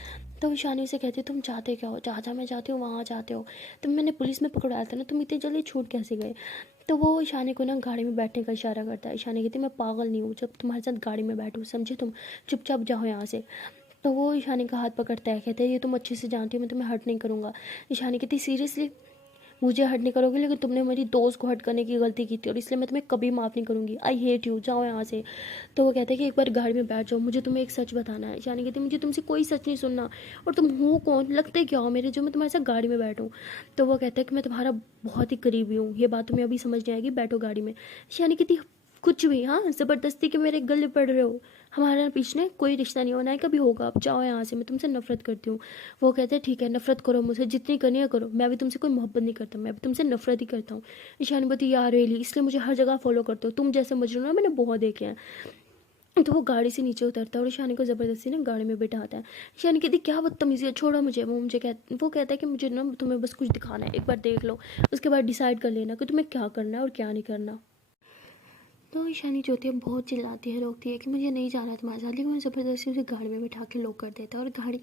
तो ईशानी से कहती है तुम चाहते क्या हो? जहाँ मैं जाती हूँ वहाँ जाते हो। तुम मैंने पुलिस में पकड़ाया था ना, तुम इतनी जल्दी छूट कैसे गए? तो वो ईशानी को ना गाड़ी में बैठने का इशारा करता है। ईशानी कहती मैं पागल नहीं हूँ जब तुम्हारे साथ गाड़ी में बैठूँ, समझे तुम? चुपचाप जाओ यहाँ से। तो वो ईशानी का हाथ पकड़ता है, कहते हैं ये तुम अच्छे से जानती हो मैं तुम्हें हर्ट नहीं करूँगा। ईशानी कहती सीरियसली मुझे हर्ट नहीं करोगे? लेकिन तुमने मेरी दोस्त को हर्ट करने की गलती की थी और इसलिए मैं तुम्हें कभी माफ़ नहीं करूँगी। आई हेट यू, जाओ यहाँ से। तो वो कहते हैं कि एक बार गाड़ी में बैठ जाओ, मुझे तुम्हें एक सच बताना है। ईशानी कहती मुझे तुमसे कोई सच नहीं सुनना। और तुम हो कौन, लगते क्या हो मेरे जो मैं तुम्हारे साथ गाड़ी में बैठूँ? तो वो कहता है कि मैं तुम्हारा बहुत ही करीबी हूँ, ये बात तुम्हें अभी समझ नहीं आएगी, बैठो गाड़ी में। ईशानी कहती कुछ भी, हाँ ज़बरदस्ती के मेरे गले पड़ रहे हो? हमारा पीछे कोई रिश्ता नहीं होना है, कभी होगा, आप जाओ यहाँ से, मैं तुमसे नफरत करती हूँ। वो कहते हैं ठीक है नफरत करो मुझसे, जितनी करनी है करो, मैं भी तुमसे कोई मोहब्बत नहीं करता, मैं भी तुमसे नफरत ही करता हूँ। ईशानी बोलती यार रेली, इसलिए मुझे हर जगह फॉलो करते हो, तुम जैसे मुजरिम ना मैंने बहुत देखे हैं। तो वो गाड़ी से नीचे उतरता है और ईशानी को ज़बरदस्ती ना गाड़ी में बिठाता है। ईशानी कहती क्या बदतमीज़ी है, छोड़ो मुझे। वो कहता है कि मुझे ना तुम्हें बस कुछ दिखाना है, एक बार देख लो, उसके बाद डिसाइड कर लेना कि तुम्हें क्या करना है और क्या नहीं करना। तो ईशानी जो होती है बहुत चिल्लाती है, रोकती है कि मुझे नहीं जाना तुम्हारे साथ, लेकिन वो ज़बरदस्ती उसे गाड़ी में बिठा के लॉक कर देता है और गाड़ी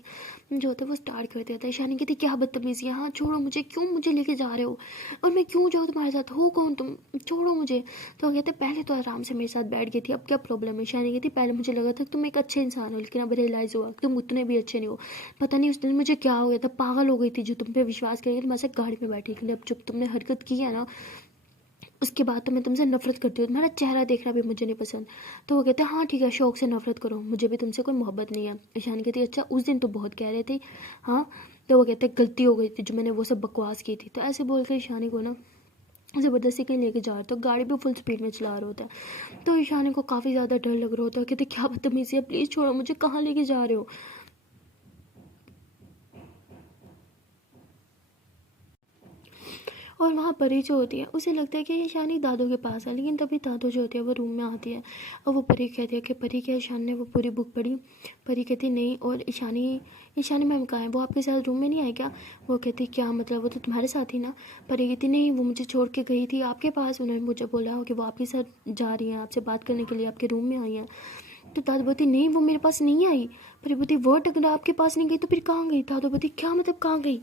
जो होता है वो स्टार्ट कर देता है। ईशानी कहती क्या बदतमीज़ी है, हाँ छोड़ो मुझे, क्यों मुझे लेके जा रहे हो और मैं क्यों जाऊँ तुम्हारे साथ, हो कौन तुम, छोड़ो मुझे। तो वो कहते पहले तो आराम से मेरे साथ बैठ गई थी, अब क्या प्रॉब्लम है? ईशानी कहती पहले मुझे लगा था कि तुम एक अच्छे इंसान हो, लेकिन अब रियलाइज़ हुआ कि तुम उतने भी अच्छे नहीं हो। पता नहीं उस दिन मुझे क्या हो गया था, पागल हो गई थी जो तुम पे विश्वास करेगी तुम्हारे साथ गाड़ी में बैठी, लेकिन अब जब तुमने हरकत की है ना उसके बाद तो मैं तुमसे नफरत करती हूँ, तुम्हारा चेहरा देखना भी मुझे नहीं पसंद। तो वो कहते हैं हाँ ठीक है शौक से नफरत करो, मुझे भी तुमसे कोई मोहब्बत नहीं है। ईशानी कहती है अच्छा उस दिन तो बहुत कह रहे थे। हाँ तो वो कहते हैं गलती हो गई थी जो मैंने वो सब बकवास की थी। तो ऐसे बोल कर ईशानी को ना ज़बरदस्ती कहीं लेके जा रहे तो गाड़ी भी फुल स्पीड में चला रहा होता है। तो ईशानी को काफ़ी ज़्यादा डर लग रहा होता है, कहते क्या बदतमीज़ी है, प्लीज़ छोड़ो मुझे, कहाँ लेके जा रहे हो? और वहाँ परी जो होती है उसे लगता है कि ईशानी दादू के पास है, लेकिन तभी दादू जो होती है वो रूम में आती है और वो परी कहती है कि परी क्या ईशान ने वो पूरी बुक पढ़ी? परी कहती नहीं। और ईशानी ईशानी मैम कहाँ है, वो आपके साथ रूम में नहीं आई क्या? वो कहती क्या मतलब, वो तो तुम्हारे साथ ही ना। परी कहती नहीं वो मुझे छोड़ के गई थी आपके पास, उन्होंने मुझे बोला हो कि वो आपके साथ जा रही हैं, आपसे बात करने के लिए आपके रूम में आई हैं। तो दादू बोलती नहीं वो मेरे पास नहीं आई। परी बोलती वो टकरा आपके पास नहीं गई तो फिर कहाँ गई? दादू बोलती क्या मतलब कहाँ गई?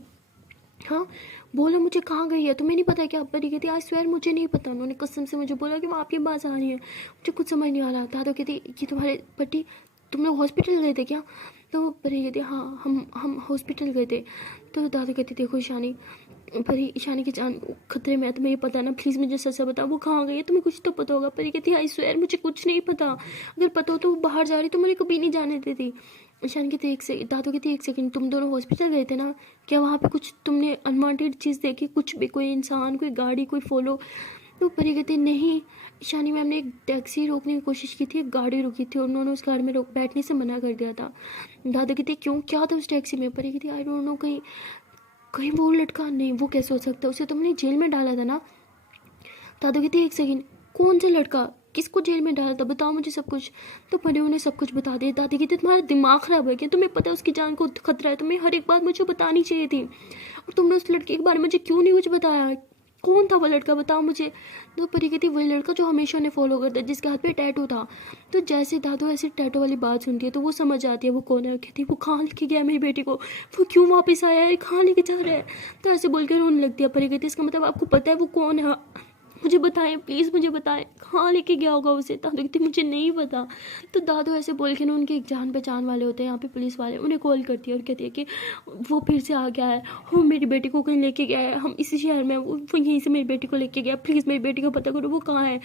हाँ बोलो मुझे कहाँ गई है, तुम्हें नहीं पता क्या? परी कहती आई स्वेयर मुझे नहीं पता, उन्होंने कसम से मुझे बोला कि वो आपके पास आ रही है, मुझे कुछ समझ नहीं आ रहा था। तो कहती ये तुम्हारे पट्टी, तुम लोग हॉस्पिटल गए थे क्या? तो परी कहती हाँ हम हॉस्पिटल गए थे। तो दादी कहती देखो ईशानी, परी ईशानी की जान खतरे में है, तुम्हें ये पता ना, प्लीज़ मुझे सच बता वो कहाँ गई है, तुम्हें कुछ तो पता होगा। परी कहती आई स्वेयर मुझे कुछ नहीं पता, अगर पता हो तो वो बाहर जा रही तो मुझे कभी नहीं जाने देती। ईशान कहती एक से दादू कहती 1 सेकंड, तुम दोनों हॉस्पिटल गए थे ना, क्या वहाँ पे कुछ तुमने अनवांटेड चीज़ देखी, कुछ भी, कोई इंसान, कोई गाड़ी, कोई फॉलो? तो परी कहती नहीं, ईशानी मैम ने एक टैक्सी रोकने की कोशिश की थी, एक गाड़ी रुकी थी और उन्होंने उस गाड़ी में रोक बैठने से मना कर दिया था। दादा कहती क्यों, क्या था उस टैक्सी में? परी कहती आई डोंट नो, कहीं कहीं वो लड़का, नहीं वो कैसे हो सकता है, उसे तुमने जेल में डाला था ना। दादा कहती 1 सेकंड, कौन सा लड़का, किसको जेल में डाला था, बताओ मुझे सब कुछ। तो परी उन्हें सब कुछ बता दिया। दादी कहती तुम्हारा दिमाग खराब है क्या, तुम्हें पता है उसकी जान को खतरा है, तुम्हें हर एक बात मुझे बतानी चाहिए थी, और तुमने उस लड़के के बारे में मुझे क्यों नहीं कुछ बताया, कौन था वो लड़का, बताओ मुझे। तो परी कहती वही लड़का जो हमेशा उन्हें फॉलो करता है, जिसके हाथ पे टैटू था। तो जैसे दादू ऐसे टैटू वाली बात सुनती है तो वो समझ आती है वो कौन है। कहती वो कहाँ लेके गया मेरी बेटी को, वो क्यों वापस आया है, कहाँ लेके जा रहा है। तो ऐसे बोल कर रोने लगती है। परी कहती इसका मतलब आपको पता है वो कौन है, मुझे बताएं प्लीज़, मुझे बताएं कहाँ लेके गया होगा उसे। दादू कहती मुझे नहीं पता। तो दादू ऐसे बोल के ना, उनके एक जान पहचान वाले होते हैं यहाँ पे पुलिस वाले, उन्हें कॉल करती है और कहती है कि वो फिर से आ गया है, वो मेरी बेटी को कहीं लेके गया है, हम इसी शहर में, वो यहीं से मेरी बेटी को लेके गया, प्लीज़ मेरी बेटी को पता करो वो कहाँ है।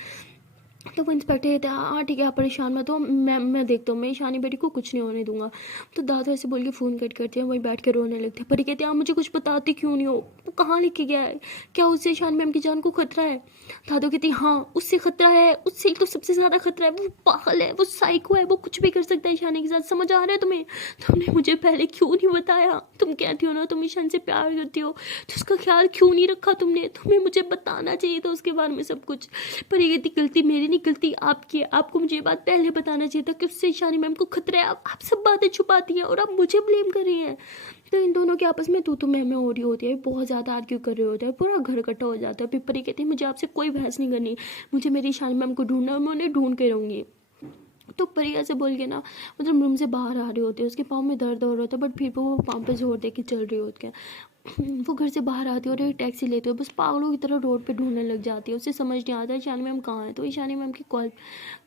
तो वो इंस्पेक्टर कहते हैं हाँ ठीक है, आप परेशान मत हो, मैं देखता हूँ, मैं ईशानी बेटी को कुछ नहीं होने दूंगा। तो दादा ऐसे बोल के फ़ोन कट करते हैं, वहीं बैठ कर रोने लगते हैं। परी कहते हैं आप मुझे कुछ बताते क्यों नहीं हो, वो कहाँ लेके गया है, क्या उससे ईशान मैम की जान को खतरा है। दादू कहती हाँ उससे खतरा है, उससे तो सबसे ज़्यादा खतरा है, वो पागल है, वो साइको है, वो कुछ भी कर सकता है ईशानी के साथ, समझ आ रहा है तुम्हें, तुमने मुझे पहले क्यों नहीं बताया, तुम कहती हो ना तुम ईशान से प्यार करती हो, तो उसका ख्याल क्यों नहीं रखा तुमने, तुम्हें मुझे बताना चाहिए था उसके बारे में सब कुछ। पर ये कहती गलती मेरी नहीं, गलती आपकी है, आपको मुझे ये बात पहले बताना चाहिए था कि उससे ईशानी मैम को खतरा है, आप सब बातें छुपाती हैं और आप मुझे ब्लेम कर रही हैं। तो इन दोनों के आपस में तू मैं हो रही होती है, बहुत ज़्यादा आर्ग्यू कर रहे होते हैं, पूरा घर इकट्ठा हो जाता है। फिर परी कहती है मुझे आपसे कोई बहस नहीं करनी, मुझे मेरी ईशानी मैम को ढूंढना है, मैं उन्हें ढूंढ के रहूँगी। तो परी ऐसे बोल के ना, मतलब रूम से बाहर आ रही होती है, उसके पाँव में दर्द हो रहा होता है, बट फिर वो पाँव पे जोर दे के चल रही होती है। वो घर से बाहर आती है और एक टैक्सी लेते हुए बस पागलों की तरह रोड पे ढूंढने लग जाती है। उसे समझ नहीं आता ईशानी मैम कहाँ है। तो ईशानी मैम की कॉल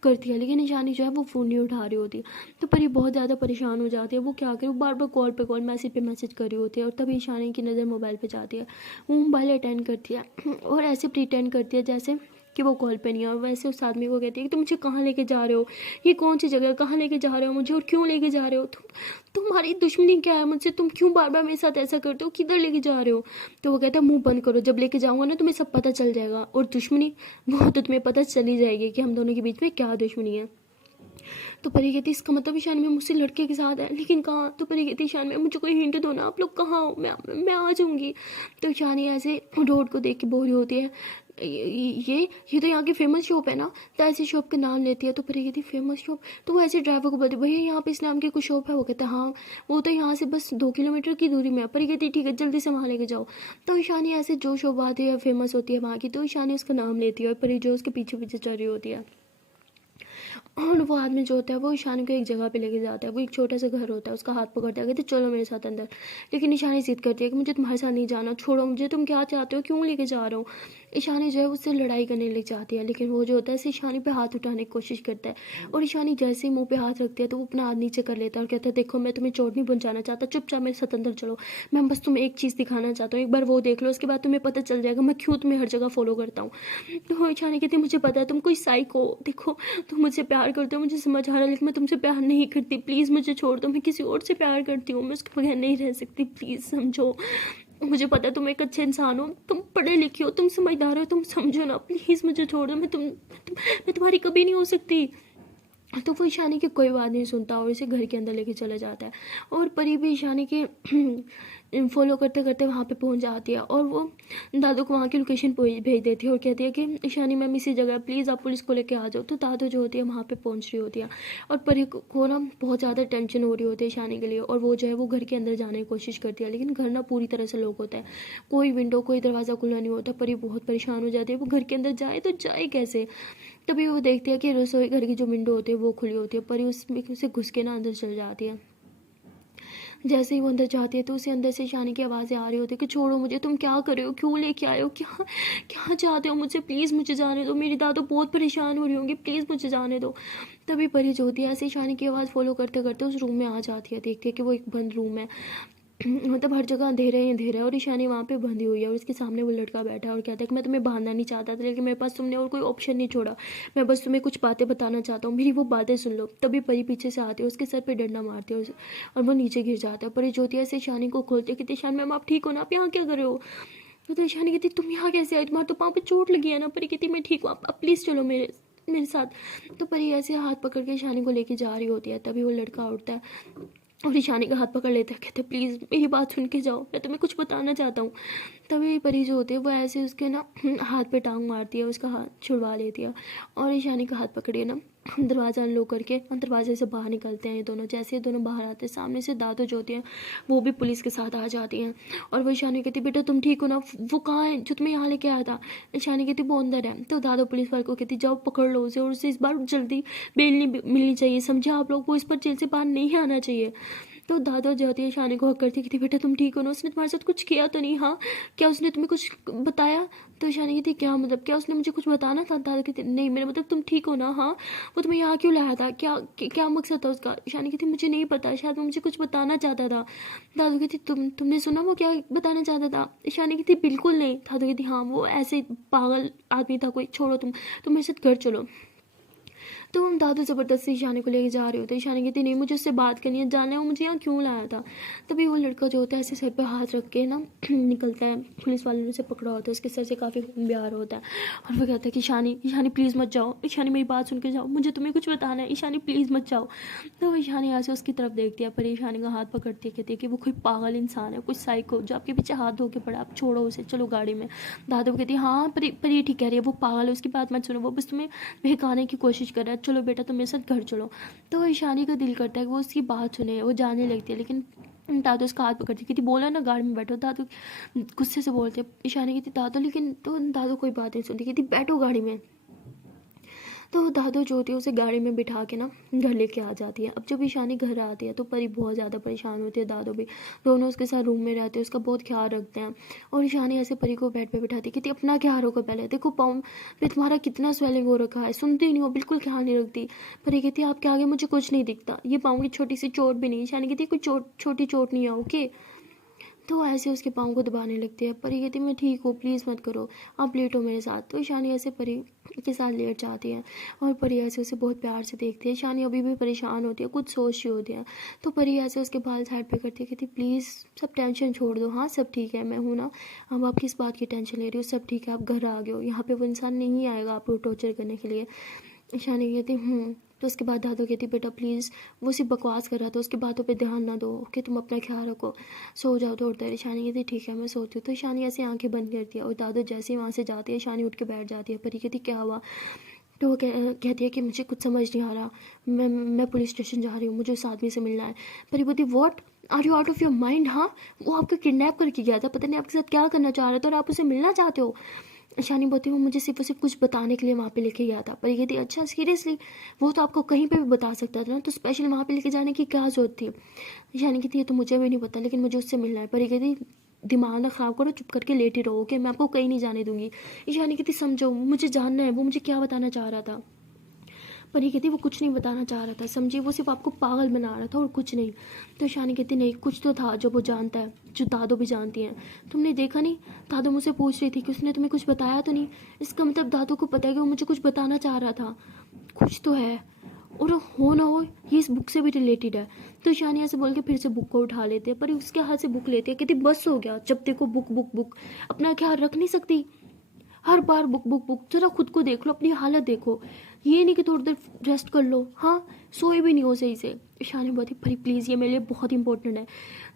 करती है, लेकिन ईशानी जो है वो फ़ोन नहीं उठा रही होती। तो परी बहुत ज़्यादा परेशान हो जाती है, वो क्या करे, वो बार बार कॉल पे कॉल, मैसेज पे मैसेज कर रही होती है। और तभी ईशानी की नज़र मोबाइल पे जाती है, वो मोबाइल अटेंड करती है और ऐसे प्रिटेंड करती है जैसे कि वो कॉल पे नहीं है। और वैसे उस आदमी को कहती है कि तुम मुझे कहाँ लेके जा रहे हो, ये कौन सी जगह है, कहाँ लेके जा रहे हो मुझे, और क्यों लेके जा रहे हो, तुम्हारी दुश्मनी क्या है मुझसे, तुम क्यों बार बार मेरे साथ ऐसा करते हो, किधर लेके जा रहे हो। तो वो कहता है मुंह बंद करो, जब लेके जाऊंगा ना तुम्हें सब पता चल जाएगा, और दुश्मनी वो तो तुम्हें पता चली जाएगी कि हम दोनों के बीच में क्या दुश्मनी है। तो परी कहती इसका मतलब ईशान में मुझसे लड़के के साथ है, लेकिन कहाँ। तो परी कहती ईशान में मुझे कोई हिंट दो ना, आप लोग कहाँ हो, मैं आ जाऊँगी। तो ईशानी ऐसे रोड को देख के बोल रही होती है, ये तो यहाँ की फेमस शॉप है ना। तो ऐसी शॉप का नाम लेती है। तो परी कहती फेमस शॉप, तो वो ऐसे ड्राइवर को बोलती भैया यहाँ पे इस नाम की कुछ शॉप है। वो कहता हाँ वो तो यहाँ से बस 2 किलोमीटर की दूरी में है। परी कहती ठीक है जल्दी से वहाँ लेके जाओ। तो ईशानी ऐसे जो शॉप आती है फेमस होती है वहाँ की, तो ईशानी उसका नाम लेती है और परी जो उसके पीछे पीछे चल रही होती है। और वो आदमी जो होता है वो ईशानी को एक जगह पे लेके जाता है, वो एक छोटा सा घर होता है, उसका हाथ पकड़ता है, कहते चलो मेरे साथ अंदर। लेकिन ईशानी जिद करती है कि मुझे तुम्हारे साथ नहीं जाना, छोड़ो मुझे, तुम क्या चाहते हो, क्यों लेके जा रहे हो। ईशानी जो है उससे लड़ाई करने लग जाती है, लेकिन वो जो होता है ईशानी पे हाथ उठाने की कोशिश करता है। और ईशानी जैसे ही मुँह पे हाथ रखती है तो वो अपना हाथ नीचे कर लेता है और कहता है देखो मैं तुम्हें चोट नहीं पहुँचाना चाहता, चुपचाप मेरे साथ अंदर चलो, मैं बस तुम्हें एक चीज़ दिखाना चाहता हूँ, एक बार वो देख लो, उसके बाद तुम्हें पता चल जाएगा मैं क्यों तुम्हें हर जगह फॉलो करता हूँ। तो ईशानी कहती है मुझे पता है तुम कोई साइको, देखो तुम मुझसे प्यार करते हो मुझे समझ आ रहा है, लेकिन मैं तुमसे प्यार नहीं करती, प्लीज़ मुझे छोड़ दो, मैं किसी और से प्यार करती हूँ, मैं उसके बगैर नहीं रह सकती, प्लीज़ समझो। मुझे पता है तुम एक अच्छे इंसान हो, तुम पढ़े लिखे हो, तुम समझदार हो, तुम समझो ना, प्लीज़ मुझे छोड़ दो, मैं तुम्हारी कभी नहीं हो सकती। तो वो ईशानी की कोई बात नहीं सुनता और इसे घर के अंदर लेके चला जाता है। और परी भी ईशानी के फॉलो करते करते वहाँ पे पहुँच जाती है और वो दादू को वहाँ की लोकेशन भेज देती है और कहती है कि ईशानी मैम इसी जगह प्लीज़ आप पुलिस को लेके आ जाओ। तो दादू जो होती है वहाँ पे पहुँच रही होती है और परी को ना बहुत ज़्यादा टेंशन हो रही होती है ईशानी के लिए। और वो जो है वो घर के अंदर जाने की कोशिश करती है, लेकिन घर ना पूरी तरह से लॉक होता है, कोई विंडो कोई दरवाज़ा खुला नहीं होता। परी बहुत परेशान हो जाती है, वो घर के अंदर जाए तो जाए कैसे। तभी वो देखती है कि रसोई घर की जो विंडो होती है वो खुली होती है, परी उसमें से घुस के ना अंदर चल जाती है। जैसे ही वो अंदर जाती है तो उसे अंदर से ईशानी की आवाज़ें आ रही होती है कि छोड़ो मुझे, तुम क्या कर रहे हो, क्यों लेके आए हो, क्या क्या चाहते हो मुझसे, प्लीज़ मुझे जाने दो, मेरी दादू बहुत परेशान हो रही होंगी, प्लीज़ मुझे जाने दो। तभी परी जो होती है ऐसे ईशानी की आवाज़ फॉलो करते करते उस रूम में आ जाती है, देखती है कि वो एक बंद रूम है। मतलब हर जगह अंधेरा ही अंधेरा है और ईशानी वहाँ पे बंधी हुई है और उसके सामने वो लड़का बैठा है और कहता है कि मैं तुम्हें बांधना नहीं चाहता था, लेकिन मेरे पास तुमने और कोई ऑप्शन नहीं छोड़ा। मैं बस तुम्हें कुछ बातें बताना चाहता हूँ, मेरी वो बातें सुन लो। तभी परी पीछे से आती है, उसके सर पे डंडा मारती है और वो नीचे गिर जाता है। परी ज्योतिया से ईशानी को खोलती है कि ईशान मैम आप ठीक हो ना, आप यहाँ क्या कर रहे हो? तो ईशानी कहती तुम यहाँ कैसे आई, तुम्हारे तो पाँव पे चोट लगी है ना। परी कहती मैं ठीक हूँ, आप प्लीज़ चलो मेरे मेरे साथ। तो परी ऐसे हाथ पकड़ के ईशानी को लेके जा रही होती है, तभी वो लड़का उठता है और ईशानी का हाथ पकड़ लेता है, कहते प्लीज़ मेरी बात सुन के जाओ, मैं तुम्हें कुछ बताना चाहता हूँ। तभी परी जो होती है वो ऐसे उसके ना हाथ पे टांग मारती है, उसका हाथ छुड़वा लेती है और ईशानी का हाथ पकड़िए ना दरवाज़ा अनलॉक करके दरवाजे से बाहर निकलते हैं ये दोनों। जैसे ये दोनों बाहर आते हैं, सामने से दादो जो होती हैं वो भी पुलिस के साथ आ जाती हैं और वो ईशानी कहती बेटा तुम ठीक हो ना, वो कहाँ है जो तुम्हें यहाँ लेके आया था? ईशानी कहती वो अंदर है। तो दादो पुलिस वाले को कहती जाओ पकड़ लो उसे और उसे इस बार जल्दी बेल नहीं मिलनी चाहिए, समझे आप लोग, वो इस पर जेल से बाहर नहीं आना चाहिए। तो दादा जाती है ईशानी को हक करती है कि बेटा तुम ठीक हो ना, उसने तुम्हारे साथ कुछ किया तो नहीं? हाँ, क्या उसने तुम्हें कुछ बताया? तो ईशानी कहती क्या मतलब, क्या उसने मुझे कुछ बताना था? दादा कहती नहीं, मेरा मतलब तुम ठीक हो ना? हाँ, वो तुम्हें यहाँ क्यों लाया था, क्या मकसद था उसका? ईशानी कहती मुझे नहीं पता, शायद वो मुझे कुछ बताना चाहता था। दादू कहती तुमने सुना वो क्या बताना चाहता था? ईशानी कहती बिल्कुल नहीं। दादू कहती हाँ वो ऐसे पागल आदमी था कोई, छोड़ो तुम मेरे साथ घर चलो। तो हम दादू ज़बरदस्ती ईशानी को लेके जा रहे होते हैं। ईशानी कहती नहीं मुझे उससे बात करनी है, जानना है वो मुझे यहाँ क्यों लाया था। तभी वो लड़का जो होता है ऐसे सर पे हाथ रख के ना निकलता है, पुलिस वाले ने उसे पकड़ा होता है, उसके सर से काफ़ी खून भी आ रहा होता है और वो कहता है कि ईशानी प्लीज़ मत जाओ, ईशानी मेरी बात सुन के जाओ, मुझे तुम्हें कुछ बताना है, ईशानी प्लीज़ मत जाओ। तो ईशानी यहाँ से उसकी तरफ देखती है, पर ईशानी का हाथ पकड़ती है, कहती है कि वो कोई पागल इंसान है, कुछ साइको जो आपके पीछे हाथ धो के पड़ा, आप छोड़ो उसे, चलो गाड़ी में। दादू कहती है हाँ पर ये ठीक कह रही है, वो पागल है, उसकी बात मत सुनो, वो बस तुम्हें बहकाने की कोशिश कर रहा है, चलो बेटा तुम मेरे साथ घर चलो। तो ईशानी का दिल करता है कि वो उसकी बात सुने, वो जाने लगती है, लेकिन दादू उसका हाथ पकड़ती कहती बोला ना गाड़ी में बैठो। दादू गुस्से से बोलते ईशानी कहती दादू, लेकिन तो दादू कोई बात नहीं सुनती, कहती बैठो गाड़ी में। तो दादू जो होती है उसे गाड़ी में बिठा के ना घर लेके आ जाती है। अब जब ईशानी घर आती है तो परी बहुत ज़्यादा परेशान होती है, दादू भी, दोनों उसके साथ रूम में रहते हैं, उसका बहुत ख्याल रखते हैं। और ईशानी ऐसे परी को बेड पे बिठाती है, कहती अपना ख्याल रखो, पहले देखो पाँव पे तुम्हारा कितना स्वेलिंग हो रखा है, सुनती नहीं हो, बिल्कुल ख्याल नहीं रखती। परी कहती है आपके आगे मुझे कुछ नहीं दिखता, ये पाँव की छोटी सी चोट भी नहीं। ईशानी कहती कोई छोटी चोट नहीं है ओके। तो ऐसे उसके पाँव को दबाने लगती है। परी कहती मैं ठीक हूँ, प्लीज़ मत करो, आप लेटो मेरे साथ। तो ईशानी ऐसे परी के साथ लेट जाती है और परी ऐसे उसे बहुत प्यार से देखती है। ईशानी अभी भी परेशान होती है, कुछ सोच रही होती है। तो परी ऐसे उसके बाल साइड पे करती है, कहती प्लीज़ सब टेंशन छोड़ दो, हाँ सब ठीक है, मैं हूँ ना, अब आप किस बात की टेंशन ले रही हो, सब ठीक है, आप घर आ गए हो, यहाँ पे वो इंसान नहीं आएगा आपको टॉर्चर करने के लिए। ईशानी कहती तो उसके बाद दादू कहती बेटा प्लीज़, वो सिर्फ बकवास कर रहा था, उसकी बातों पे ध्यान ना दो, ओके, तुम अपना ख्याल रखो, सो जाओ थोड़ी देर। ईशानी कहती ठीक है मैं सोती हूँ। तो ईशानी ऐसे आंखें बंद करती है और दादू जैसे ही वहाँ से जाती है ईशानी उठ के बैठ जाती है। परी कहती क्या हुआ? तो वो कहती है कि मुझे कुछ समझ नहीं आ रहा, मैं पुलिस स्टेशन जा रही हूँ, मुझे उस आदमी से मिलना है। परी बोलती what, are you out of your mind? हाँ, वो आपको किडनैप करके गया था, पता नहीं आपके साथ क्या करना चाह रहा था और आप उसे मिलना चाहते हो। ईशानी बोलती वो मुझे सिर्फ कुछ बताने के लिए वहाँ पे लेके गया था। पर ये कहती अच्छा सीरियसली, वो तो आपको कहीं पे भी बता सकता था ना, तो स्पेशल वहाँ पे लेके जाने की क्या जरूरत थी? ईशानी कहती है तो मुझे भी नहीं पता, लेकिन मुझे उससे मिलना है। पर ये कहती दिमाग ना ख़राब करो, चुप करके लेटे रहो कि मैं आपको कहीं नहीं जाने दूंगी। ईशानी कहती समझो, मुझे जानना है वो मुझे क्या बताना चाह रहा था। पर ये कहती वो कुछ नहीं बताना चाह रहा था, समझी, वो सिर्फ आपको पागल बना रहा था और कुछ नहीं। तो ईशानी कहती नहीं, कुछ तो था जो वो जानता है, जो दादो भी जानती हैं। तुमने देखा नहीं, दादो मुझसे पूछ रही थी कि उसने तुम्हें कुछ बताया तो नहीं, इसका मतलब दादो को पता है कि वो मुझे कुछ बताना चाह रहा था, कुछ तो है, और हो ना हो ये इस बुक से भी रिलेटेड है। तो ईशानी ऐसे बोल के फिर से बुक को उठा लेते हैं, पर उसके हाथ से बुक लेती है, कहती बस हो गया, जब देखो बुक बुक बुक, अपना ख्याल रख नहीं सकती, हर बार बुक बुक बुक, जरा खुद को देख लो, अपनी हालत देखो, ये नहीं कि थोड़ी देर रेस्ट कर लो, हाँ सोए भी नहीं हो सही से। ईशानी बहुत ही भाई प्लीज़ ये मेरे लिए बहुत इंपॉर्टेंट है।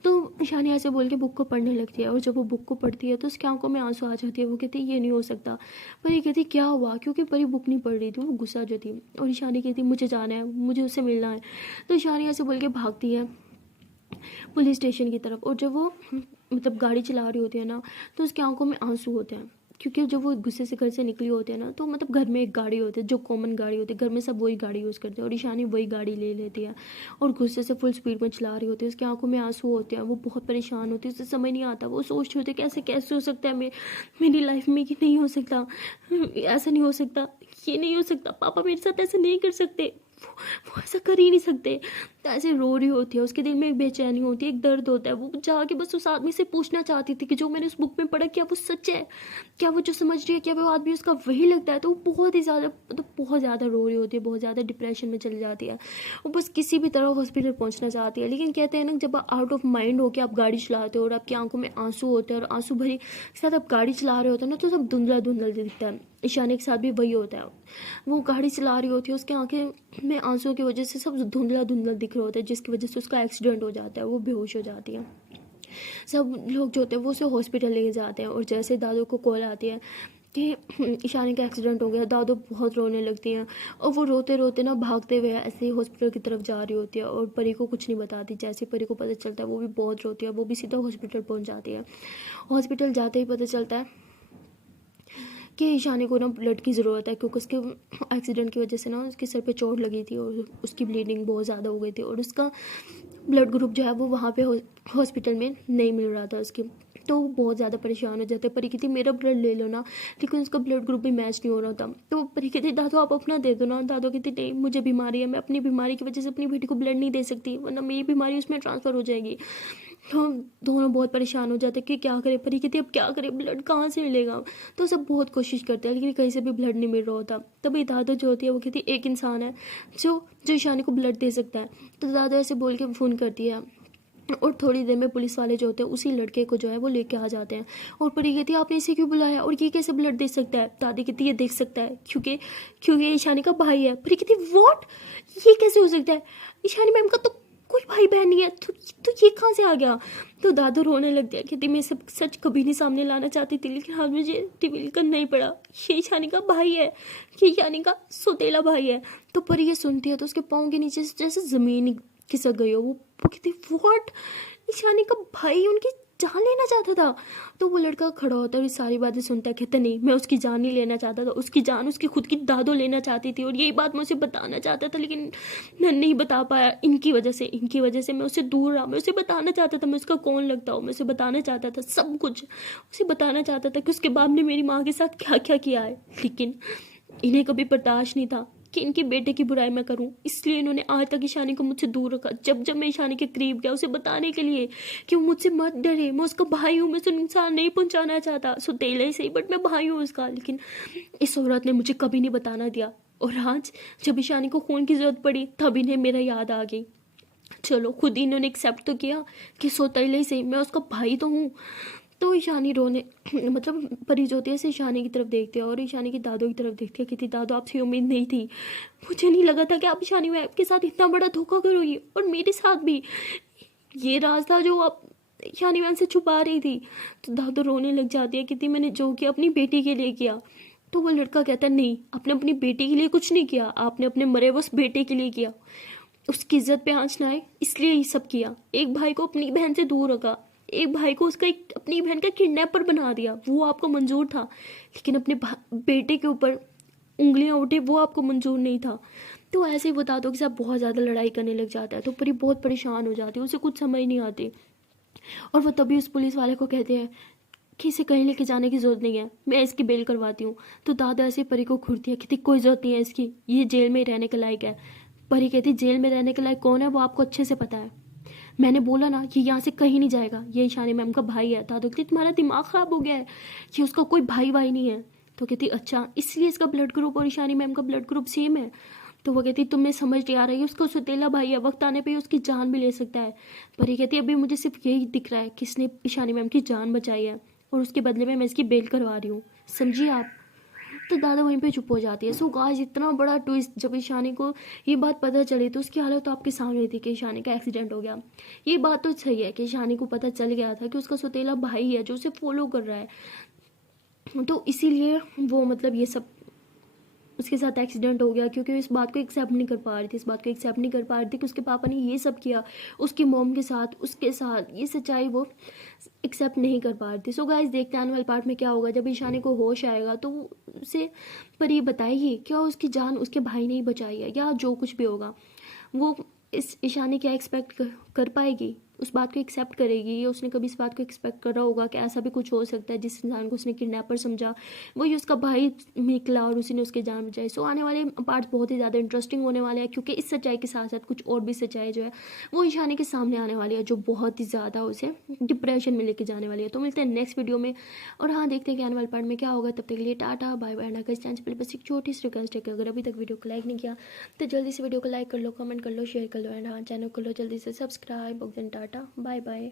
तो ईशानी ऐसे बोल के बुक को पढ़ने लगती है और जब वो बुक को पढ़ती है तो उसकी आंखों में आंसू आ जाती है। वो कहती है ये नहीं हो सकता। पर ये कहती क्या हुआ, क्योंकि परी बुक नहीं पढ़ रही थी, वो गुस्सा जो थी। और ईशानी कहती मुझे जाना है, मुझे उससे मिलना है। तो ईशानी ऐसे बोल के भागती है पुलिस स्टेशन की तरफ। और जब वो मतलब गाड़ी चला रही होती है ना, तो उसकी आंखों में आंसू होते हैं, क्योंकि जब वो गुस्से से घर से निकली होती है ना, तो मतलब घर में एक गाड़ी होती है जो कॉमन गाड़ी होती है, घर में सब वही गाड़ी यूज़ करते हैं, और ईशानी वही गाड़ी ले लेती है और गुस्से से फुल स्पीड में चला रही होती है। उसकी आंखों में आंसू होते हैं, वो बहुत परेशान होती है, उसे समझ नहीं आता, वो सोच रही होती है कैसे कैसे हो सकता है मेरी लाइफ में कि नहीं हो सकता, ऐसा नहीं हो सकता, ये नहीं हो सकता, पापा मेरे साथ ऐसा नहीं कर सकते। वो ऐसा कर ही नहीं सकते। तो ऐसे रो रही होती है, उसके दिल में एक बेचैनी होती है, एक दर्द होता है। वो जाके बस उस आदमी से पूछना चाहती थी कि जो मैंने उस बुक में पढ़ा क्या वो सच है, क्या वो जो समझ रही है क्या वो आदमी उसका वही लगता है। तो वो बहुत ही ज़्यादा, तो बहुत ज़्यादा रो रही होती है, बहुत ज़्यादा डिप्रेशन में चली जाती है। वो बस किसी भी तरह हॉस्पिटल पहुंचना चाहती है। लेकिन कहते हैं ना, जब आउट ऑफ माइंड होकर आप गाड़ी चलाते हो और आपकी आंखों में आंसू होते हैं और आंसू भरी के साथ आप गाड़ी चला रहे होते हो ना, तो सब धुंधला धुंधला दिखता है। ईशानी के साथ भी वही होता है। वो गाड़ी चला रही होती है, उसकी आंखें में आंसू की वजह से सब धुंधला धुंधला दिख रहा होता है, जिसकी वजह से उसका एक्सीडेंट हो जाता है, वो बेहोश हो जाती है। सब लोग जो होते हैं वो उसे हॉस्पिटल लेके जाते हैं। और जैसे दादू को कॉल आती है कि ईशानी का एक्सीडेंट हो गया, दादू बहुत रोने लगती हैं। और वो रोते रोते ना भागते हुए ऐसे ही हॉस्पिटल की तरफ जा रही होती है और परी को कुछ नहीं बताती। जैसे परी को पता चलता है वो भी बहुत रोती है, वो भी सीधा हॉस्पिटल पहुंच जाती है। हॉस्पिटल जाते ही पता चलता है कि ईशानी को ना ब्लड की ज़रूरत है, क्योंकि उसके एक्सीडेंट की वजह से ना उसके सर पे चोट लगी थी और उसकी ब्लीडिंग बहुत ज़्यादा हो गई थी। और उसका ब्लड ग्रुप जो है वो वहाँ पे हॉस्पिटल में नहीं मिल रहा था उसके। तो वो बहुत ज़्यादा परेशान हो जाते। परी कहती मेरा ब्लड ले लो ना, लेकिन उसका ब्लड ग्रुप भी मैच नहीं हो रहा था। तो परी कहती दादू आप अपना दे दो ना। दादू कहती नहीं, मुझे बीमारी है, मैं अपनी बीमारी की वजह से अपनी बेटी को ब्लड नहीं दे सकती, वरना मेरी बीमारी उसमें ट्रांसफ़र हो जाएगी। हम दोनों बहुत परेशान हो जाते कि क्या करें। परी कहती अब क्या करें, ब्लड कहाँ से मिलेगा। तो सब बहुत कोशिश करते हैं, लेकिन कहीं से भी ब्लड नहीं मिल रहा होता। तभी दादू जो होती है वो कहती एक इंसान है जो जो ईशानी को ब्लड दे सकता है। तो दादू ऐसे बोल के फ़ोन करती है और थोड़ी देर में पुलिस वाले जो होते हैं उसी लड़के को जो है वो लेके आ जाते हैं। और परी कहती है आपने इसे क्यों बुलाया और ये कैसे ब्लड दे सकता है। दादी कहती ये देख सकता है क्योंकि ये ईशानी का भाई है। परी कहती व्हाट, ये कैसे हो सकता है, ईशानी मैम का तो कोई भाई बहन नहीं है, तो ये कहाँ से आ गया। तो दादू रोने लग गया, कहती मैं सब सच कभी नहीं सामने लाना चाहती थी, लेकिन आज मुझे रिवील करना ही पड़ा। ये ईशानी का भाई है, ये ईशानी का सौतेला भाई है। तो परी ये सुनती है तो उसके पाँव के नीचे से जैसे ज़मीन ही खिसक गई हो। वो कहती व्हाट, ईशानी का भाई उनकी जान लेना चाहता था। तो वो लड़का खड़ा होता है और ये सारी बातें सुनता है, कहता नहीं मैं उसकी जान नहीं लेना चाहता था, उसकी जान उसकी खुद की दादू लेना चाहती थी और यही बात मैं उसे बताना चाहता था, लेकिन मैं नहीं बता पाया। इनकी वजह से मैं उससे दूर रहा। मैं उसे बताना चाहता था मैं उसका कौन लगता हूँ, मैं उसे बताना चाहता था सब कुछ, उसे बताना चाहता था कि उसके बाप ने मेरी माँ के साथ क्या क्या किया है। लेकिन इन्हें कभी बर्दाश्त नहीं था कि इनके बेटे की बुराई मैं करूं, इसलिए इन्होंने आज तक ईशानी को मुझसे दूर रखा। जब जब मैं ईशानी के करीब गया उसे बताने के लिए कि वो मुझसे मत डरे, मैं उसका भाई हूँ, मैं उसे नुकसान नहीं पहुंचाना चाहता, सौतेला ही सही बट मैं भाई हूँ उसका, लेकिन इस औरत ने मुझे कभी नहीं बताना दिया। और आज जब ईशानी को खून की जरूरत पड़ी तब इन्हें मेरा याद आ गई। चलो खुद ही इन्होंने एक्सेप्ट तो किया कि सौतेला ही सही मैं उसका भाई तो हूँ। तो ईशानी रोने मतलब परी जो होती है ऐसे ईशानी की तरफ देखती है और ईशानी की दादू की तरफ देखती है, कहती दादू आपसे उम्मीद नहीं थी, मुझे नहीं लगा था कि आप ईशानी मैम के साथ इतना बड़ा धोखा करोगी और मेरे साथ भी। ये राज था जो आप ईशानी मैम से छुपा रही थी। तो दादू रोने लग जाती है, कहती मैंने जो किया अपनी बेटी के लिए किया। तो वो लड़का कहता है नहीं, आपने अपनी बेटी के लिए कुछ नहीं किया, आपने अपने मरे हुए उस बेटे के लिए किया, उसकी इज्जत पे आंच ना आए इसलिए ये सब किया। एक भाई को अपनी बहन से दूर रखा, एक भाई को उसका एक अपनी बहन का किडनैपर बना दिया, वो आपको मंजूर था, लेकिन अपने बेटे के ऊपर उंगलियां उठे वो आपको मंजूर नहीं था। तो ऐसे ही बता दो कि साहब बहुत ज़्यादा लड़ाई करने लग जाता है। तो परी बहुत परेशान हो जाती है, उसे कुछ समझ नहीं आती। और वो तभी उस पुलिस वाले को कहते हैं कि इसे कहीं लेके जाने की ज़रूरत नहीं है, मैं इसकी बेल करवाती हूँ। तो दादा ऐसे परी को घूरती है, कहती कोई ज़रूरत नहीं है इसकी, ये जेल में ही रहने के लायक है। परी कहती जेल में रहने के लायक कौन है वो आपको अच्छे से पता है, मैंने बोला ना कि यहाँ से कहीं नहीं जाएगा, ये ईशानी मैम का भाई है। दादू कहती तुम्हारा दिमाग ख़राब हो गया है, ये उसका कोई भाई भाई नहीं है। तो कहती अच्छा इसलिए इसका ब्लड ग्रुप और ईशानी मैम का ब्लड ग्रुप सेम है। तो वो कहती तुम्हें समझ नहीं आ रही है, उसका सौतेला भाई है, वक्त आने पे उसकी जान भी ले सकता है। पर ये कहती अभी मुझे सिर्फ यही दिख रहा है कि इसने ईशानी मैम की जान बचाई है और उसके बदले में मैं इसकी बेल करवा रही हूँ, समझिए आप। तो दादा वहीं पे चुप हो जाती है। सो गाइस इतना बड़ा ट्विस्ट, जब ईशानी को ये बात पता चली तो उसकी हालत तो आपके सामने थी कि ईशानी का एक्सीडेंट हो गया। ये बात तो सही है कि ईशानी को पता चल गया था कि उसका सौतेला भाई है जो उसे फॉलो कर रहा है, तो इसीलिए वो मतलब ये सब उसके साथ एक्सीडेंट हो गया, क्योंकि इस बात को एक्सेप्ट नहीं कर पा रही थी, इस बात को एक्सेप्ट नहीं कर पा रही थी कि उसके पापा ने ये सब किया उसकी मॉम के साथ, उसके साथ ये सच्चाई वो एक्सेप्ट नहीं कर पा रही थी। सो गाइस देखते हैं आने वाले पार्ट में क्या होगा। जब ईशानी को होश आएगा तो उसे पर ये बताएगी क्या उसकी जान उसके भाई ने ही बचाई है, या जो कुछ भी होगा वो इस ईशानी क्या एक्सपेक्ट कर पाएगी उस बात को एक्सेप्ट करेगी, या उसने कभी इस बात को एक्सपेक्ट करा होगा कि ऐसा भी कुछ हो सकता है। जिस इंसान को उसने किडनैपर समझा वही उसका भाई निकला और उसी ने उसकी जान बचाई। सो आने वाले पार्ट्स बहुत ही ज़्यादा इंटरेस्टिंग होने वाले हैं, क्योंकि इस सच्चाई के साथ साथ कुछ और भी सच्चाई जो है वो ईशानी के सामने आने वाली है, जो बहुत ही ज़्यादा उसे डिप्रेशन में लेके जाने वाली है। तो मिलते हैं नेक्स्ट वीडियो में, और हाँ देखते हैं कि आने वाले पार्ट में क्या होगा। तब तक के लिए टाटा बाय बाय। ना चैनल पर बस एक छोटी सी रिक्वेस्ट है कि अगर अभी तक वीडियो को लाइक नहीं किया तो जल्दी से वीडियो को लाइक कर लो, कमेंट कर लो, शेयर कर लो, एंड हाँ चैनल को लो जल्दी से सब्सक्राइब। Tata bye bye.